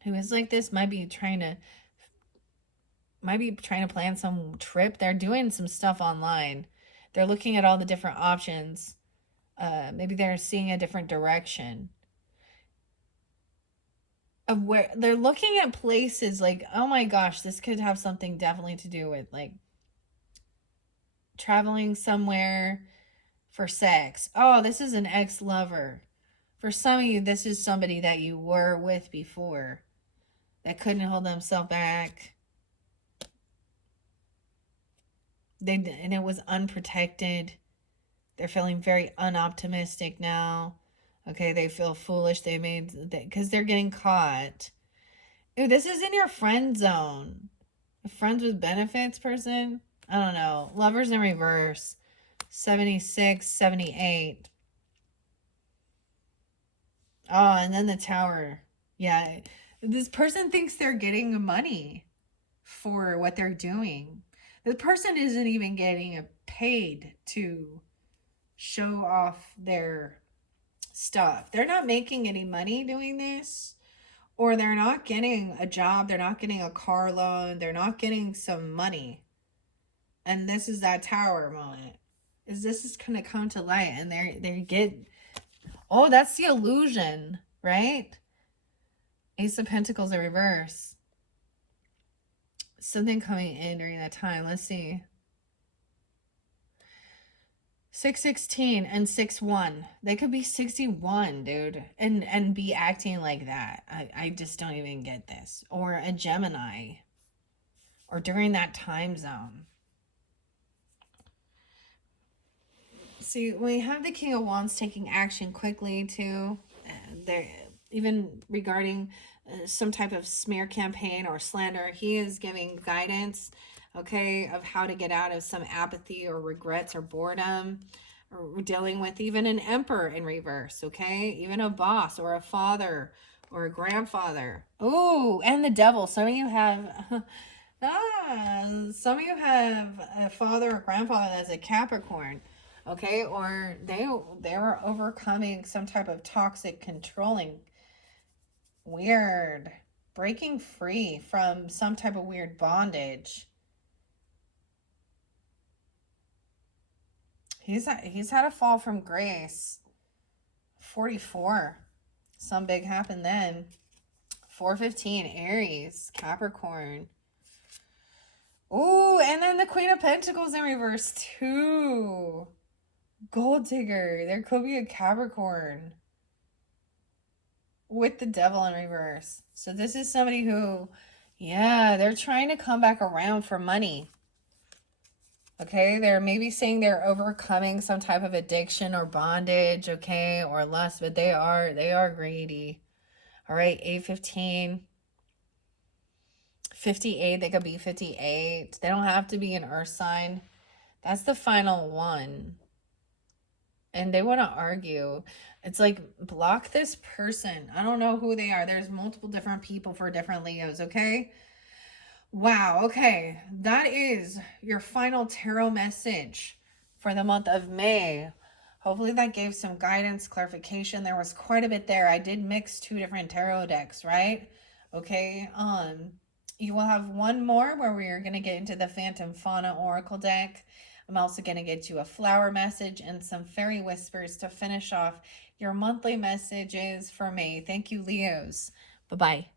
who is like this might be trying to plan some trip. They're doing some stuff online. They're looking at all the different options. Maybe they're seeing a different direction of where they're looking at places like, oh my gosh, this could have something definitely to do with like traveling somewhere for sex. Oh, this is an ex-lover. For some of you, this is somebody that you were with before that couldn't hold themselves back. And it was unprotected. They're feeling very unoptimistic now. Okay, they feel foolish. Because they're getting caught. Ooh, this is in your friend zone. A friends with benefits person? I don't know. Lovers in reverse. 76, 78. Oh, and then the tower. Yeah. This person thinks they're getting money for what they're doing. The person isn't even getting paid to show off their stuff. They're not making any money doing this, or they're not getting a job. They're not getting a car loan. They're not getting some money. And this is that tower moment. This is going to come to light, and they get, oh, that's the illusion, right? Ace of Pentacles in reverse. Something coming in during that time. Let's see. 616 and 61. They could be 61, dude, and be acting like that. I just don't even get this. Or a Gemini, or during that time zone. See, we have the King of Wands taking action quickly too. They're even regarding some type of smear campaign or slander. He is giving guidance, okay, of how to get out of some apathy or regrets or boredom, or dealing with even an Emperor in reverse, okay, even a boss or a father or a grandfather. Ooh, and the devil. Some of you have some of you have a father or grandfather that's a Capricorn. Okay, or they were overcoming some type of toxic controlling, weird, breaking free from some type of weird bondage. He's had a fall from grace. 44. Some big happened then. 415, Aries, Capricorn. Ooh, and then the Queen of Pentacles in reverse too. Gold digger. There could be a Capricorn with the devil in reverse. So this is somebody who, yeah, they're trying to come back around for money. Okay, they're maybe saying they're overcoming some type of addiction or bondage, okay, or lust, but they are greedy. All right, 815. 58, they could be 58. They don't have to be an earth sign. That's the final one. And they want to argue. It's like, block this person. I don't know who they are. There's multiple different people for different Leos, okay? Wow, okay. That is your final tarot message for the month of May. Hopefully that gave some guidance, clarification. There was quite a bit there. I did mix 2 different tarot decks, right? Okay. You will have one more where we are going to get into the Phantom Fauna Oracle deck. I'm also going to get you a flower message and some fairy whispers to finish off your monthly messages for May. Thank you, Leos. Bye-bye.